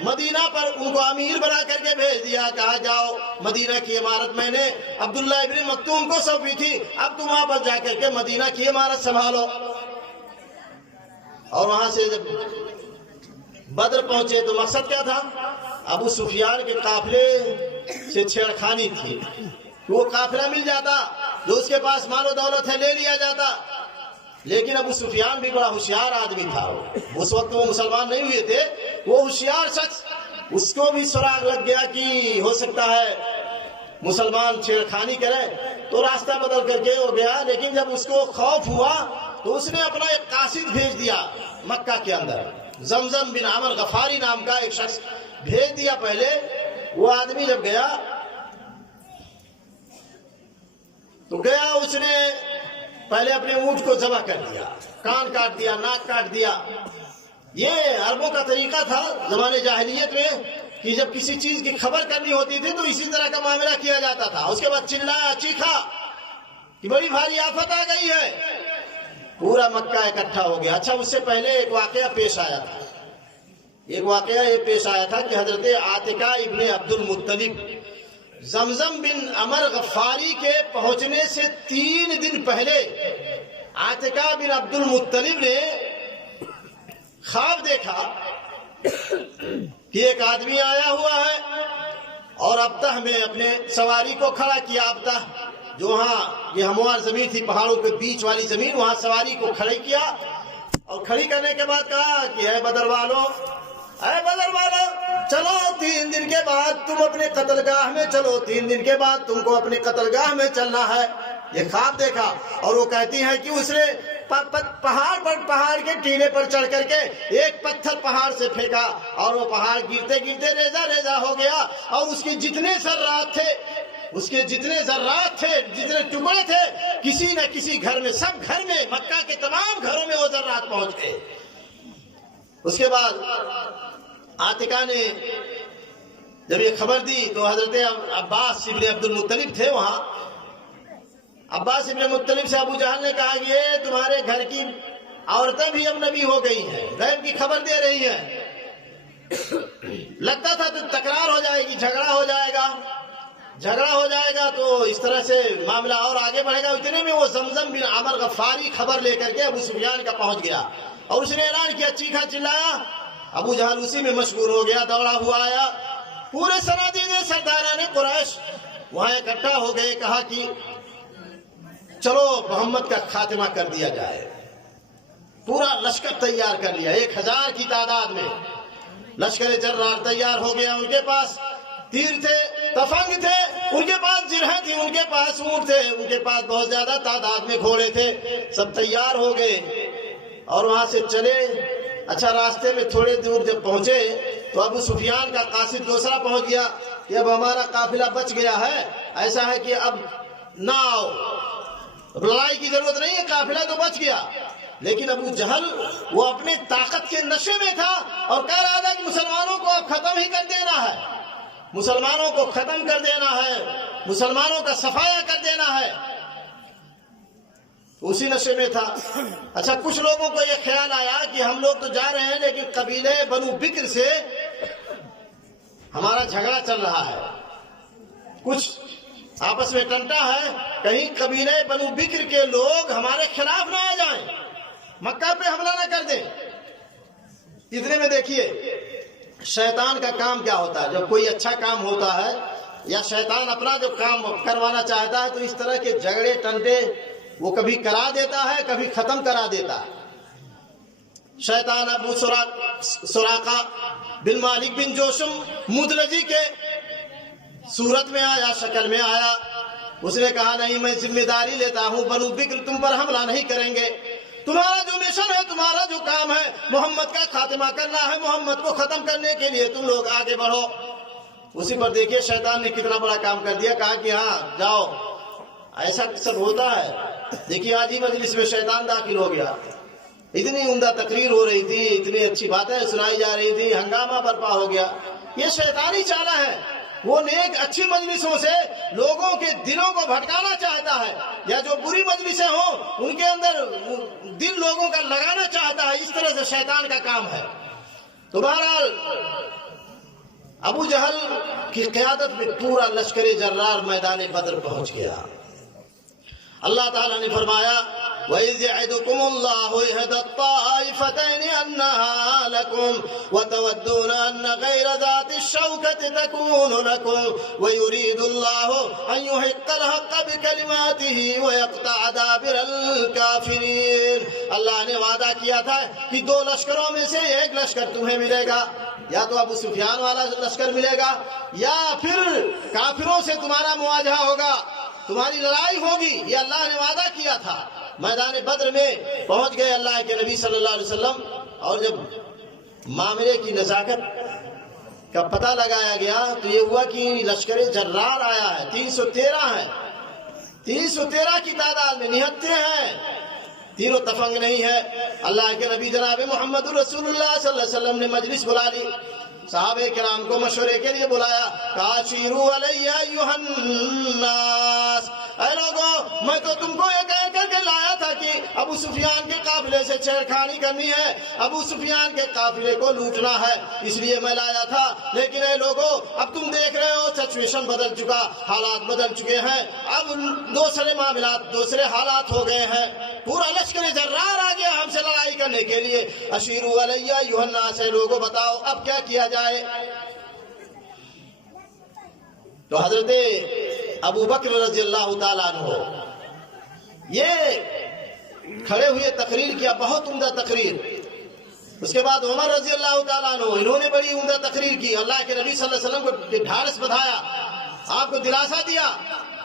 مدینہ پر ان کو امیر بنا کر کے بھیج دیا، کہا جاؤ مدینہ کی عمارت میں نے عبداللہ ابن مکتوم کو سونپی تھی، اب تم واپس جا کر کے مدینہ کی عمارت سنبھالو۔ اور وہاں سے جب بدر پہنچے تو مقصد کیا تھا؟ ابو سفیان کے قافلے سے چھیڑخانی تھی، وہ قافلہ مل جاتا جو اس کے پاس مال و دولت ہے لے لیا جاتا، لیکن ابو سفیان بھی بڑا ہوشیار آدمی تھا، اس وقت وہ مسلمان نہیں ہوئے تھے، وہ ہوشیار شخص، اس کو بھی سراغ لگ گیا کہ ہو سکتا ہے مسلمان چھیڑخانی کرے، تو راستہ بدل کر کے ہو گیا، لیکن جب اس کو خوف ہوا تو اس نے اپنا ایک قاصد بھیج دیا مکہ کے اندر، زمزم بن عمر غفاری نام کا ایک شخص بھیج دیا۔ پہلے وہ آدمی جب گیا تو اس نے پہلے اپنے اونٹ کو ذبح کر دیا، کان کاٹ دیا، ناک کاٹ دیا۔ یہ عربوں کا طریقہ تھا زمانے جاہلیت میں کہ جب کسی چیز کی خبر کرنی ہوتی تھی تو اسی طرح کا معاملہ کیا جاتا تھا، اس کے بعد چلایا چیخا کہ بڑی بھاری آفت آ گئی ہے، پورا مکہ اکٹھا ہو گیا۔ اچھا، اس سے پہلے ایک واقعہ پیش آیا تھا، ایک واقعہ یہ پیش آیا تھا کہ حضرت عاتقہ ابن عبد المطلب زمزم بن عمر غفاری کے پہنچنے سے 3 دن پہلے عاتقہ بن عبد المطلب نے خواب دیکھا کہ ایک آدمی آیا ہوا ہے اور ابتہ میں اپنے سواری کو کھڑا کیا، ابتہ جو وہاں یہ ہموار زمین تھی، پہاڑوں کے بیچ والی زمین، وہاں سواری کو کھڑی کیا، اور کھڑی کرنے کے بعد کہا کہ اے بدر والو، اے بدر والو، چلو 3 دن کے بعد تم اپنے قتل گاہ میں چلو، 3 دن کے بعد تم کو اپنے قتل گاہ میں چلنا ہے۔ یہ خواب دیکھا، اور وہ کہتی ہے کہ اس نے پہاڑ کے ٹیلے پر چڑھ کر کے ایک پتھر پہاڑ سے پھینکا، اور وہ پہاڑ گرتے گرتے ریزہ ریزہ ہو گیا، اور اس کے جتنے ذرات تھے، جتنے ٹکڑے تھے، کسی نہ کسی گھر میں، سب گھر میں، مکہ کے تمام گھروں میں وہ ذرات پہنچ گئے۔ اس کے بعد عاتقہ نے جب یہ خبر دی تو حضرت عباس ابن عبد المطلب تھے وہاں، عباس ابن مطلب سے ابو جہل نے کہا کہ یہ تمہارے گھر کی عورتیں بھی اب نبی ہو گئی ہیں، غیب کی خبر دے رہی ہیں۔ لگتا تھا تو تکرار ہو جائے گی، جھگڑا ہو جائے گا تو اس طرح سے معاملہ اور آگے بڑھے گا۔ اتنے میں وہ زمزم بن عمر غفاری خبر لے کر کے ابو سفیان کا پہنچ گیا اور اس نے اعلان کیا، چیخا چلایا۔ ابو جہل اسی میں مشغول ہو گیا، دوڑا ہوا آیا۔ پورے صنادید سرداران قریش وہاں اکٹھا ہو گئے، کہا کہ چلو محمد کا خاتمہ کر دیا جائے۔ پورا لشکر تیار کر لیا، 1000 کی تعداد میں لشکر جرار تیار ہو گیا۔ ان کے پاس تیر تھے، تفنگ تھے، ان کے پاس جرہیں تھی، ان کے پاس اونٹ تھے، ان کے پاس بہت زیادہ تعداد میں گھوڑے تھے۔ سب تیار ہو گئے اور وہاں سے چلے۔ اچھا، راستے میں تھوڑے دور جب پہنچے تو ابو سفیان کا قاصد دوسرا پہنچ گیا کہ اب ہمارا قافلہ بچ گیا ہے، ایسا ہے کہ اب نہ آؤ، لڑائی کی ضرورت نہیں ہے، قافلہ تو بچ گیا۔ لیکن ابو جہل وہ اپنے طاقت کے نشے میں تھا اور کہہ رہا تھا کہ مسلمانوں کو اب ختم ہی کر دینا ہے، مسلمانوں کو ختم کر دینا ہے، مسلمانوں کا صفایا کر دینا ہے، اسی نشے میں تھا۔ اچھا، کچھ لوگوں کو یہ خیال آیا کہ ہم لوگ تو جا رہے ہیں لیکن قبیلے بنو بکر سے ہمارا جھگڑا چل رہا ہے، کچھ آپس میں ٹنٹا ہے، کہیں قبیلے بنو بکر کے لوگ ہمارے خلاف نہ آ جائیں، مکہ پہ حملہ نہ کر دیں۔ اتنے میں دیکھیے شیطان کا کام کیا ہوتا ہے، جب کوئی اچھا کام ہوتا ہے یا شیطان اپنا جو کام کروانا چاہتا ہے تو اس طرح کے جھگڑے ٹنٹے وہ کبھی کرا دیتا ہے، کبھی ختم کرا دیتا ہے۔ شیطان ابو سراقہ بن مالک بن جوشم مدلجی کے صورت میں آیا، شکل میں آیا۔ اس نے کہا نہیں، میں ذمہ داری لیتا ہوں، بنو بکر تم پر حملہ نہیں کریں گے، تمہارا جو مشن ہے، تمہارا جو کام ہے، محمد کا خاتمہ کرنا ہے، محمد کو ختم کرنے کے لیے تم لوگ آگے بڑھو۔ اسی پر دیکھیے شیطان نے کتنا بڑا کام کر دیا، کہا کہ ہاں جاؤ، ایسا سب ہوتا ہے۔ دیکھیے آج ہی مجلس میں شیطان داخل ہو گیا، اتنی عمدہ تقریر ہو رہی تھی، اتنی اچھی باتیں سنائی جا رہی تھی، ہنگامہ برپا ہو گیا۔ یہ شیطانی چالہ ہے، وہ نیک اچھی مجلسوں سے لوگوں کے دلوں کو بھٹکانا چاہتا ہے، یا جو بری مجلسیں ہوں ان کے اندر دل لوگوں کا لگانا چاہتا ہے، اس طرح سے شیطان کا کام ہے۔ تو بہرحال ابو جہل کی قیادت میں پورا لشکر جرار میدان بدر پہنچ گیا۔ اللہ تعالیٰ نے فرمایا وَإِذْ يَعِدُكُمُ اللَّهُ إِحْدَى الطَّائِفَتَيْنِ أَنَّهَا لَكُمْ وَتَوَدُّونَ أَنَّ غَيْرَ ذَاتِ الشَّوْكَةِ تَكُونُ لَكُمْ وَيُرِيدُ اللَّهُ أَن يُحِقَّ الْحَقَّ بِكَلِمَاتِهِ وَيَقْطَعَ دَابِرَ الْكَافِرِينَ۔ اللہ نے وعدہ کیا تھا کہ 2 لشکروں میں سے ایک لشکر تمہیں ملے گا، یا تو ابو سفیان والا لشکر ملے گا یا پھر کافروں سے تمہارا مواجہہ ہوگا، تمہاری لڑائی ہوگی۔ یہ اللہ نے وعدہ کیا تھا۔ میدان بدر میں پہنچ گئے اللہ کے نبی صلی اللہ علیہ وسلم، اور جب معاملے کی نزاکت کا پتہ لگایا گیا تو یہ ہوا کہ لشکر جرار آیا ہے، 313 ہے، 313 کی تعداد میں نہتے ہیں، تیروں تفنگ نہیں ہے۔ اللہ کے نبی جناب محمد رسول اللہ صلی اللہ علیہ وسلم نے مجلس بلا لی، صحابہ کرام کو مشورے کے لیے بلایا، کہا شیرو علیہ ایھا الناس، اے لوگوں میں تو تم کو یہ کہہ کر کے لایا تھا کہ ابو سفیان کے قافلے سے چھیڑخانی کرنی ہے، ابو سفیان کے قافلے کو لوٹنا ہے، اس لیے میں لایا تھا، لیکن اے لوگوں اب تم دیکھ رہے ہو سچویشن بدل چکا، حالات بدل چکے ہیں، اب دوسرے معاملات، دوسرے حالات ہو گئے ہیں، پورا لشکر جرار آ گیا ہم سے لڑائی کرنے کے لیے۔ اشیرو علیہ ایھا الناس، اے لوگوں بتاؤ اب کیا کیا جائے۔ تو حضرت ابو بکر رضی اللہ تعالیٰ عنہ یہ کھڑے ہوئے تقریر کیا، بہت عمدہ تقریر۔ اس کے بعد عمر رضی اللہ تعالیٰ عنہ، انہوں نے بڑی عمدہ تقریر کی، اللہ کے نبی صلی اللہ علیہ وسلم کو ڈھارس بندھایا، آپ کو دلاسا دیا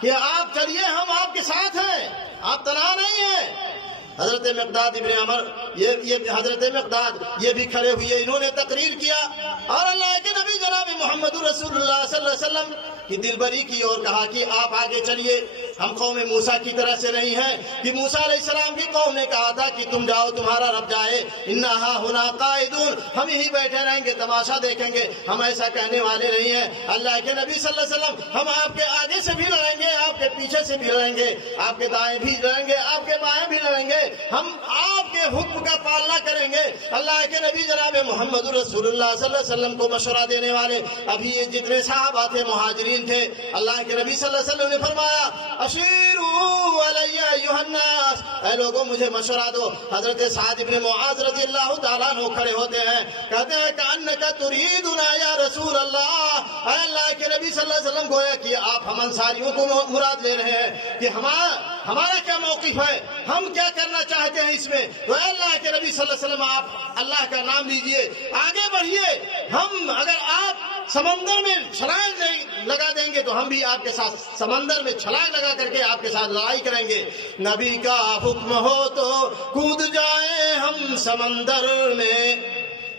کہ آپ چلیے، ہم آپ کے ساتھ ہیں، آپ تنہا نہیں ہیں۔ حضرت مقداد ابن عمر، یہ حضرت مقداد یہ بھی کھڑے ہوئے، انہوں نے تقریر کیا، اور اللہ کے نبی جناب محمد رسول اللہ صلی اللہ علیہ وسلم کی دل بری کی اور کہا کہ آپ آگے چلیے، ہم قوم موسیٰ کی طرح سے نہیں ہیں کہ موسیٰ علیہ السلام کی قوم نے کہا تھا کہ تم جاؤ تمہارا رب جائے، اِنَّا هَاهُنَا قَاعِدُونَ، ہم یہی بیٹھے رہیں گے تماشا دیکھیں گے، ہم ایسا کہنے والے نہیں ہیں۔ اللہ کے نبی صلی اللہ علیہ وسلم، ہم آپ کے آگے سے بھی لڑیں گے، آپ کے پیچھے سے بھی لڑیں گے، آپ کے دائیں بھی لڑیں گے، آپ کے بائیں بھی لڑیں گے، ہم آپ کے حکم کا پالنا کریں گے. اللہ کے نبی جناب محمد رسول اللہ صلی اللہ علیہ وسلم کو مشورہ دینے والے ابھی یہ جتنے صحابہ تھے مہاجرین تھے, اللہ کے نبی صلی اللہ علیہ وسلم نے فرمایا اشیروا علی ایھا الناس, اے لوگوں مجھے مشورہ دو. حضرت سعد بن معاذ رضی اللہ تعالیٰ عنہ کھڑے ہوتے ہیں, کہتے ہیں کأنک تریدنا یا رسول اللہ, اے اللہ کے نبی صلی اللہ علیہ وسلم گویا کہ آپ ہم انصاریوں کو مراد لے رہے ہیں کہ ہمارا کیا موقف ہے, ہم کیا کرنا چاہتے ہیں اس میں. تو اے اللہ کے نبی صلی اللہ علیہ وسلم آپ اللہ کا نام لیجئے, آگے بڑھیے. ہم اگر آپ سمندر میں چھلانگ لگا دیں گے تو ہم بھی آپ کے ساتھ سمندر میں چھلانگ لگا کر کے آپ کے ساتھ لڑائی کریں گے. نبی کا حکم ہو تو کود جائیں ہم سمندر میں,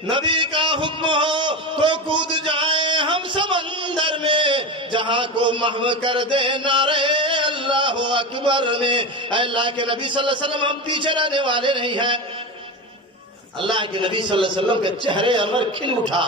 نبی کا حکم ہو تو کود جائیں ہم سمندر میں, جہاں کو محو کر دے نعرے اللہ اکبر میں. اے اللہ کے نبی صلی اللہ علیہ وسلم ہم پیچھے رہنے والے نہیں ہیں. اللہ کے نبی صلی اللہ علیہ وسلم کے چہرے انور کھل اٹھا.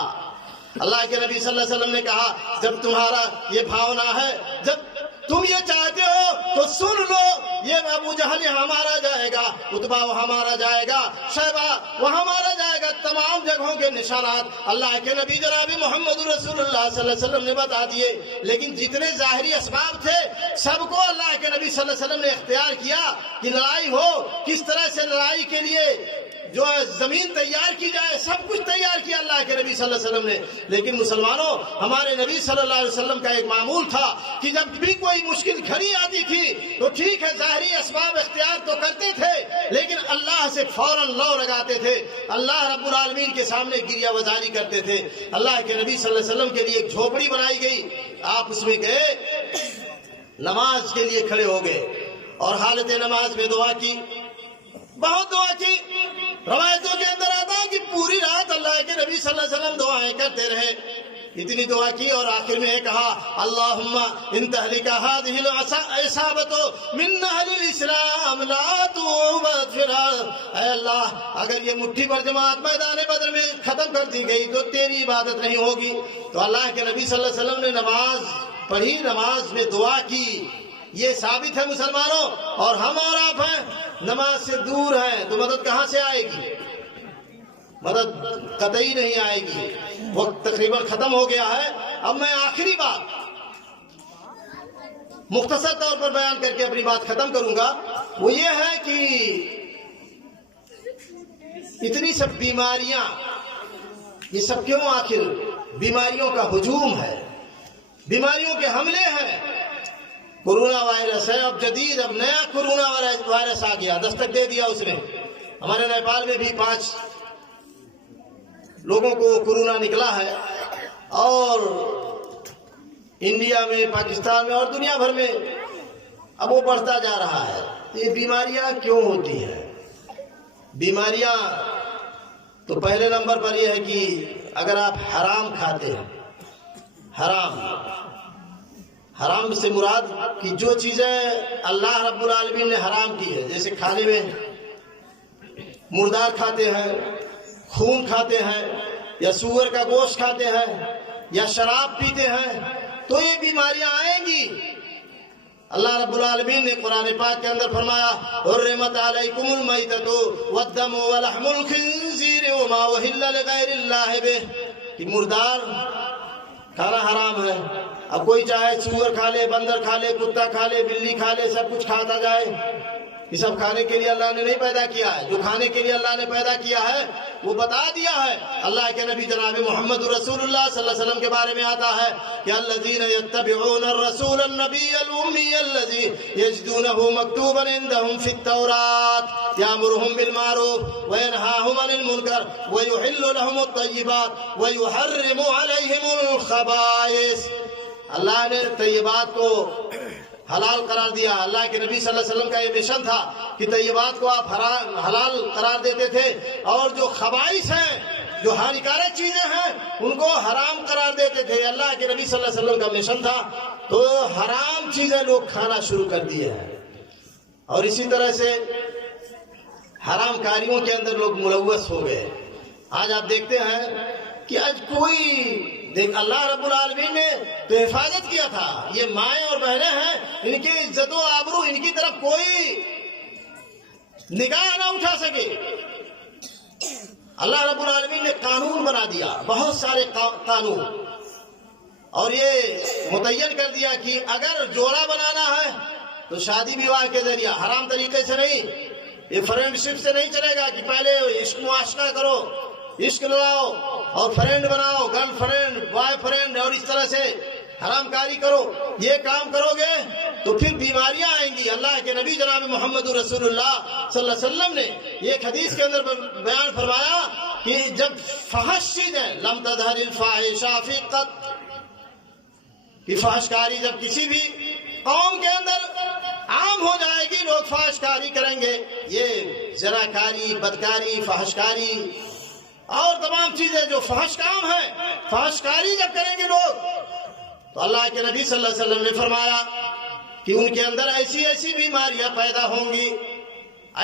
اللہ کے نبی صلی اللہ علیہ وسلم نے کہا جب تمہارا یہ بھاونا ہے, جب تم یہ چاہتے ہو تو سن لو, یہ ابو جہل یہاں مارا جائے گا, عتبہ وہاں مارا جائے گا, شیبہ وہاں مارا جائے گا. تمام جگہوں کے نشانات اللہ کے نبی جناب محمد رسول اللہ صلی اللہ علیہ وسلم نے بتا دیے. لیکن جتنے ظاہری اسباب تھے سب کو اللہ کے نبی صلی اللہ علیہ وسلم نے اختیار کیا کہ لڑائی ہو, کس طرح سے لڑائی کے لیے جو ہے زمین تیار کی جائے, سب کچھ تیار کیا اللہ کے نبی صلی اللہ علیہ وسلم نے. لیکن مسلمانوں, ہمارے نبی صلی اللہ علیہ وسلم کا ایک معمول تھا کہ جب بھی کوئی مشکل گھڑی آتی تھی تو ٹھیک ہے ظاہری اسباب اختیار تو کرتے تھے, لیکن اللہ سے فوراً لو لگاتے تھے, اللہ رب العالمین کے سامنے گریہ وزاری کرتے تھے. اللہ کے نبی صلی اللہ علیہ وسلم کے لیے ایک جھوپڑی بنائی گئی, آپ اس میں گئے, نماز کے لیے کھڑے ہو گئے اور حالت نماز میں دعا کی, بہت دعا کی. روایتوں کے اندر آتا ہے کہ پوری رات اللہ کے نبی صلی اللہ علیہ وسلم دعائیں کرتے رہے, اتنی دعا کی اور آخر میں کہا اللہم ان تہلک هذه العصابۃ من اہل الاسلام لا تعبد فرار. اے اللہ اگر یہ مٹھی بھر جماعت میدان بدر میں ختم کر دی گئی تو تیری عبادت نہیں ہوگی. تو اللہ کے نبی صلی اللہ علیہ وسلم نے نماز پڑھی, نماز میں دعا کی. یہ ثابت ہے مسلمانوں. اور ہم اور آپ ہیں نماز سے دور ہیں تو مدد کہاں سے آئے گی, مدد قطعی نہیں آئے گی. وقت تقریباً ختم ہو گیا ہے. اب میں آخری بات مختصر طور پر بیان کر کے اپنی بات ختم کروں گا. وہ یہ ہے کہ اتنی سب بیماریاں, یہ سب کیوں آخر بیماریوں کا ہجوم ہے, بیماریوں کے حملے ہیں. کورونا وائرس ہے, اب جدید, اب نیا کورونا وائرس آ گیا, دستک دے دیا اس نے. ہمارے نیپال میں بھی 5 لوگوں کو کورونا نکلا ہے, اور انڈیا میں, پاکستان میں اور دنیا بھر میں اب وہ بڑھتا جا رہا ہے. یہ بیماریاں کیوں ہوتی ہیں؟ بیماریاں تو پہلے نمبر پر یہ ہے کہ اگر آپ حرام کھاتے ہیں, حرام سے مراد کہ جو چیزیں اللہ رب العالمین نے حرام کی ہے, جیسے کھانے میں مردار کھاتے ہیں, خون کھاتے ہیں, یا سور کا گوشت کھاتے ہیں, یا شراب پیتے ہیں, تو یہ بیماریاں آئیں گی. اللہ رب العالمین نے قرآن پاک کے اندر فرمایا حرمت علیکم المیتۃ والدم ولحم الخنزیر وما اہل لغیر اللہ بہ, کہ مردار کھانا حرام ہے. اب کوئی چاہے سور کھا لے, بندر کھا لے, کتا کھا لے, بلی کھا لے, سب کچھ کھاتا جائے. یہ سب کھانے کے لیے اللہ نے نہیں پیدا کیا ہے. جو کھانے کے لیے اللہ نے پیدا کیا ہے وہ بتا دیا ہے. اللہ کے نبی جناب محمد رسول اللہ صلی اللہ علیہ وسلم کے بارے میں آتا ہے کہ الذین یتبعون الرسول النبی الامی الذی یجدونہ مکتوبا عندهم فی التوراۃ یامرهم بالمعروف وینہاهم عن المنکر ویحل لهم الطیبات ویحرم علیہم الخبائث. اللہ نے طیبات کو حلال قرار دیا. اللہ کے نبی صلی اللہ علیہ وسلم کا یہ مشن تھا کہ طیبات کو آپ حلال قرار دیتے تھے, اور جو خبائث ہیں, جو ہانیکارک چیزیں ہیں, ان کو حرام قرار دیتے تھے. اللہ کے نبی صلی اللہ علیہ وسلم کا مشن تھا. تو حرام چیزیں لوگ کھانا شروع کر دیے ہیں, اور اسی طرح سے حرام کاریوں کے اندر لوگ ملوث ہو گئے. آج آپ دیکھتے ہیں کہ آج کوئی اللہ رب العالمین نے تو حفاظت کیا تھا. یہ مائیں اور بہنیں ہیں, ان کی عزت و آبرو, ان کی طرف کوئی نگاہ نہ اٹھا سکے. اللہ رب العالمین نے قانون بنا دیا، بہت سارے قانون، اور یہ متعین کر دیا کہ اگر جوڑا بنانا ہے تو شادی بیواہ کے ذریعہ، حرام طریقے سے نہیں. یہ فرینڈ شپ سے نہیں چلے گا کہ پہلے عشق معاشقہ کرو، عشق لڑاؤ اور فرینڈ بناؤ، گرل فرینڈ، بوائے فرینڈ، اور اس طرح سے حرام کاری کرو. یہ کام کرو گے تو پھر بیماریاں آئیں گی. اللہ کے نبی جناب محمد رسول اللہ صلی اللہ علیہ وسلم نے ایک حدیث کے اندر بیان فرمایا کہ جب فحش چیزیں، لم تظہر الفاحشہ فی قط، کہ فحش کاری جب کسی بھی قوم کے اندر عام ہو جائے گی، لوگ فحش کاری کریں گے. یہ زناکاری، بدکاری، فحش کاری اور تمام چیزیں جو فحش کام ہے، فحش کاری جب کریں گے لوگ، تو اللہ کے نبی صلی اللہ علیہ وسلم نے فرمایا کہ ان کے اندر ایسی ایسی بیماریاں پیدا ہوں گی،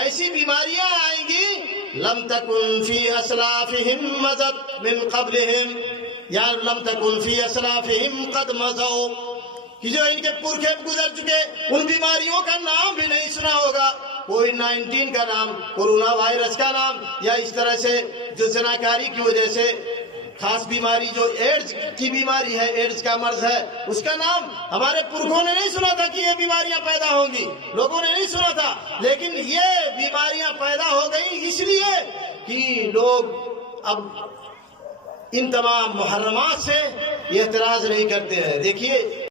ایسی بیماریاں آئیں گی، لم تکن فی اسلافہم مضت من قبلہم، یا لم تکن فی اسلافہم قد مضوا، کہ جو ان کے پرکھے گزر چکے ان بیماریوں کا نام بھی نہیں سنا ہوگا. کووڈ-19 کا نام، کورونا وائرس کا نام، یا اس طرح سے جو زناکاری کی وجہ سے خاص بیماری جو ایڈز کی بیماری ہے، ایڈز کا مرض ہے، اس کا نام ہمارے پرکھوں نے نہیں سنا تھا کہ یہ بیماریاں پیدا ہوں گی، لوگوں نے نہیں سنا تھا. لیکن یہ بیماریاں پیدا ہو گئی اس لیے کہ لوگ اب ان تمام محرمات سے اعتراض نہیں کرتے ہیں. دیکھیے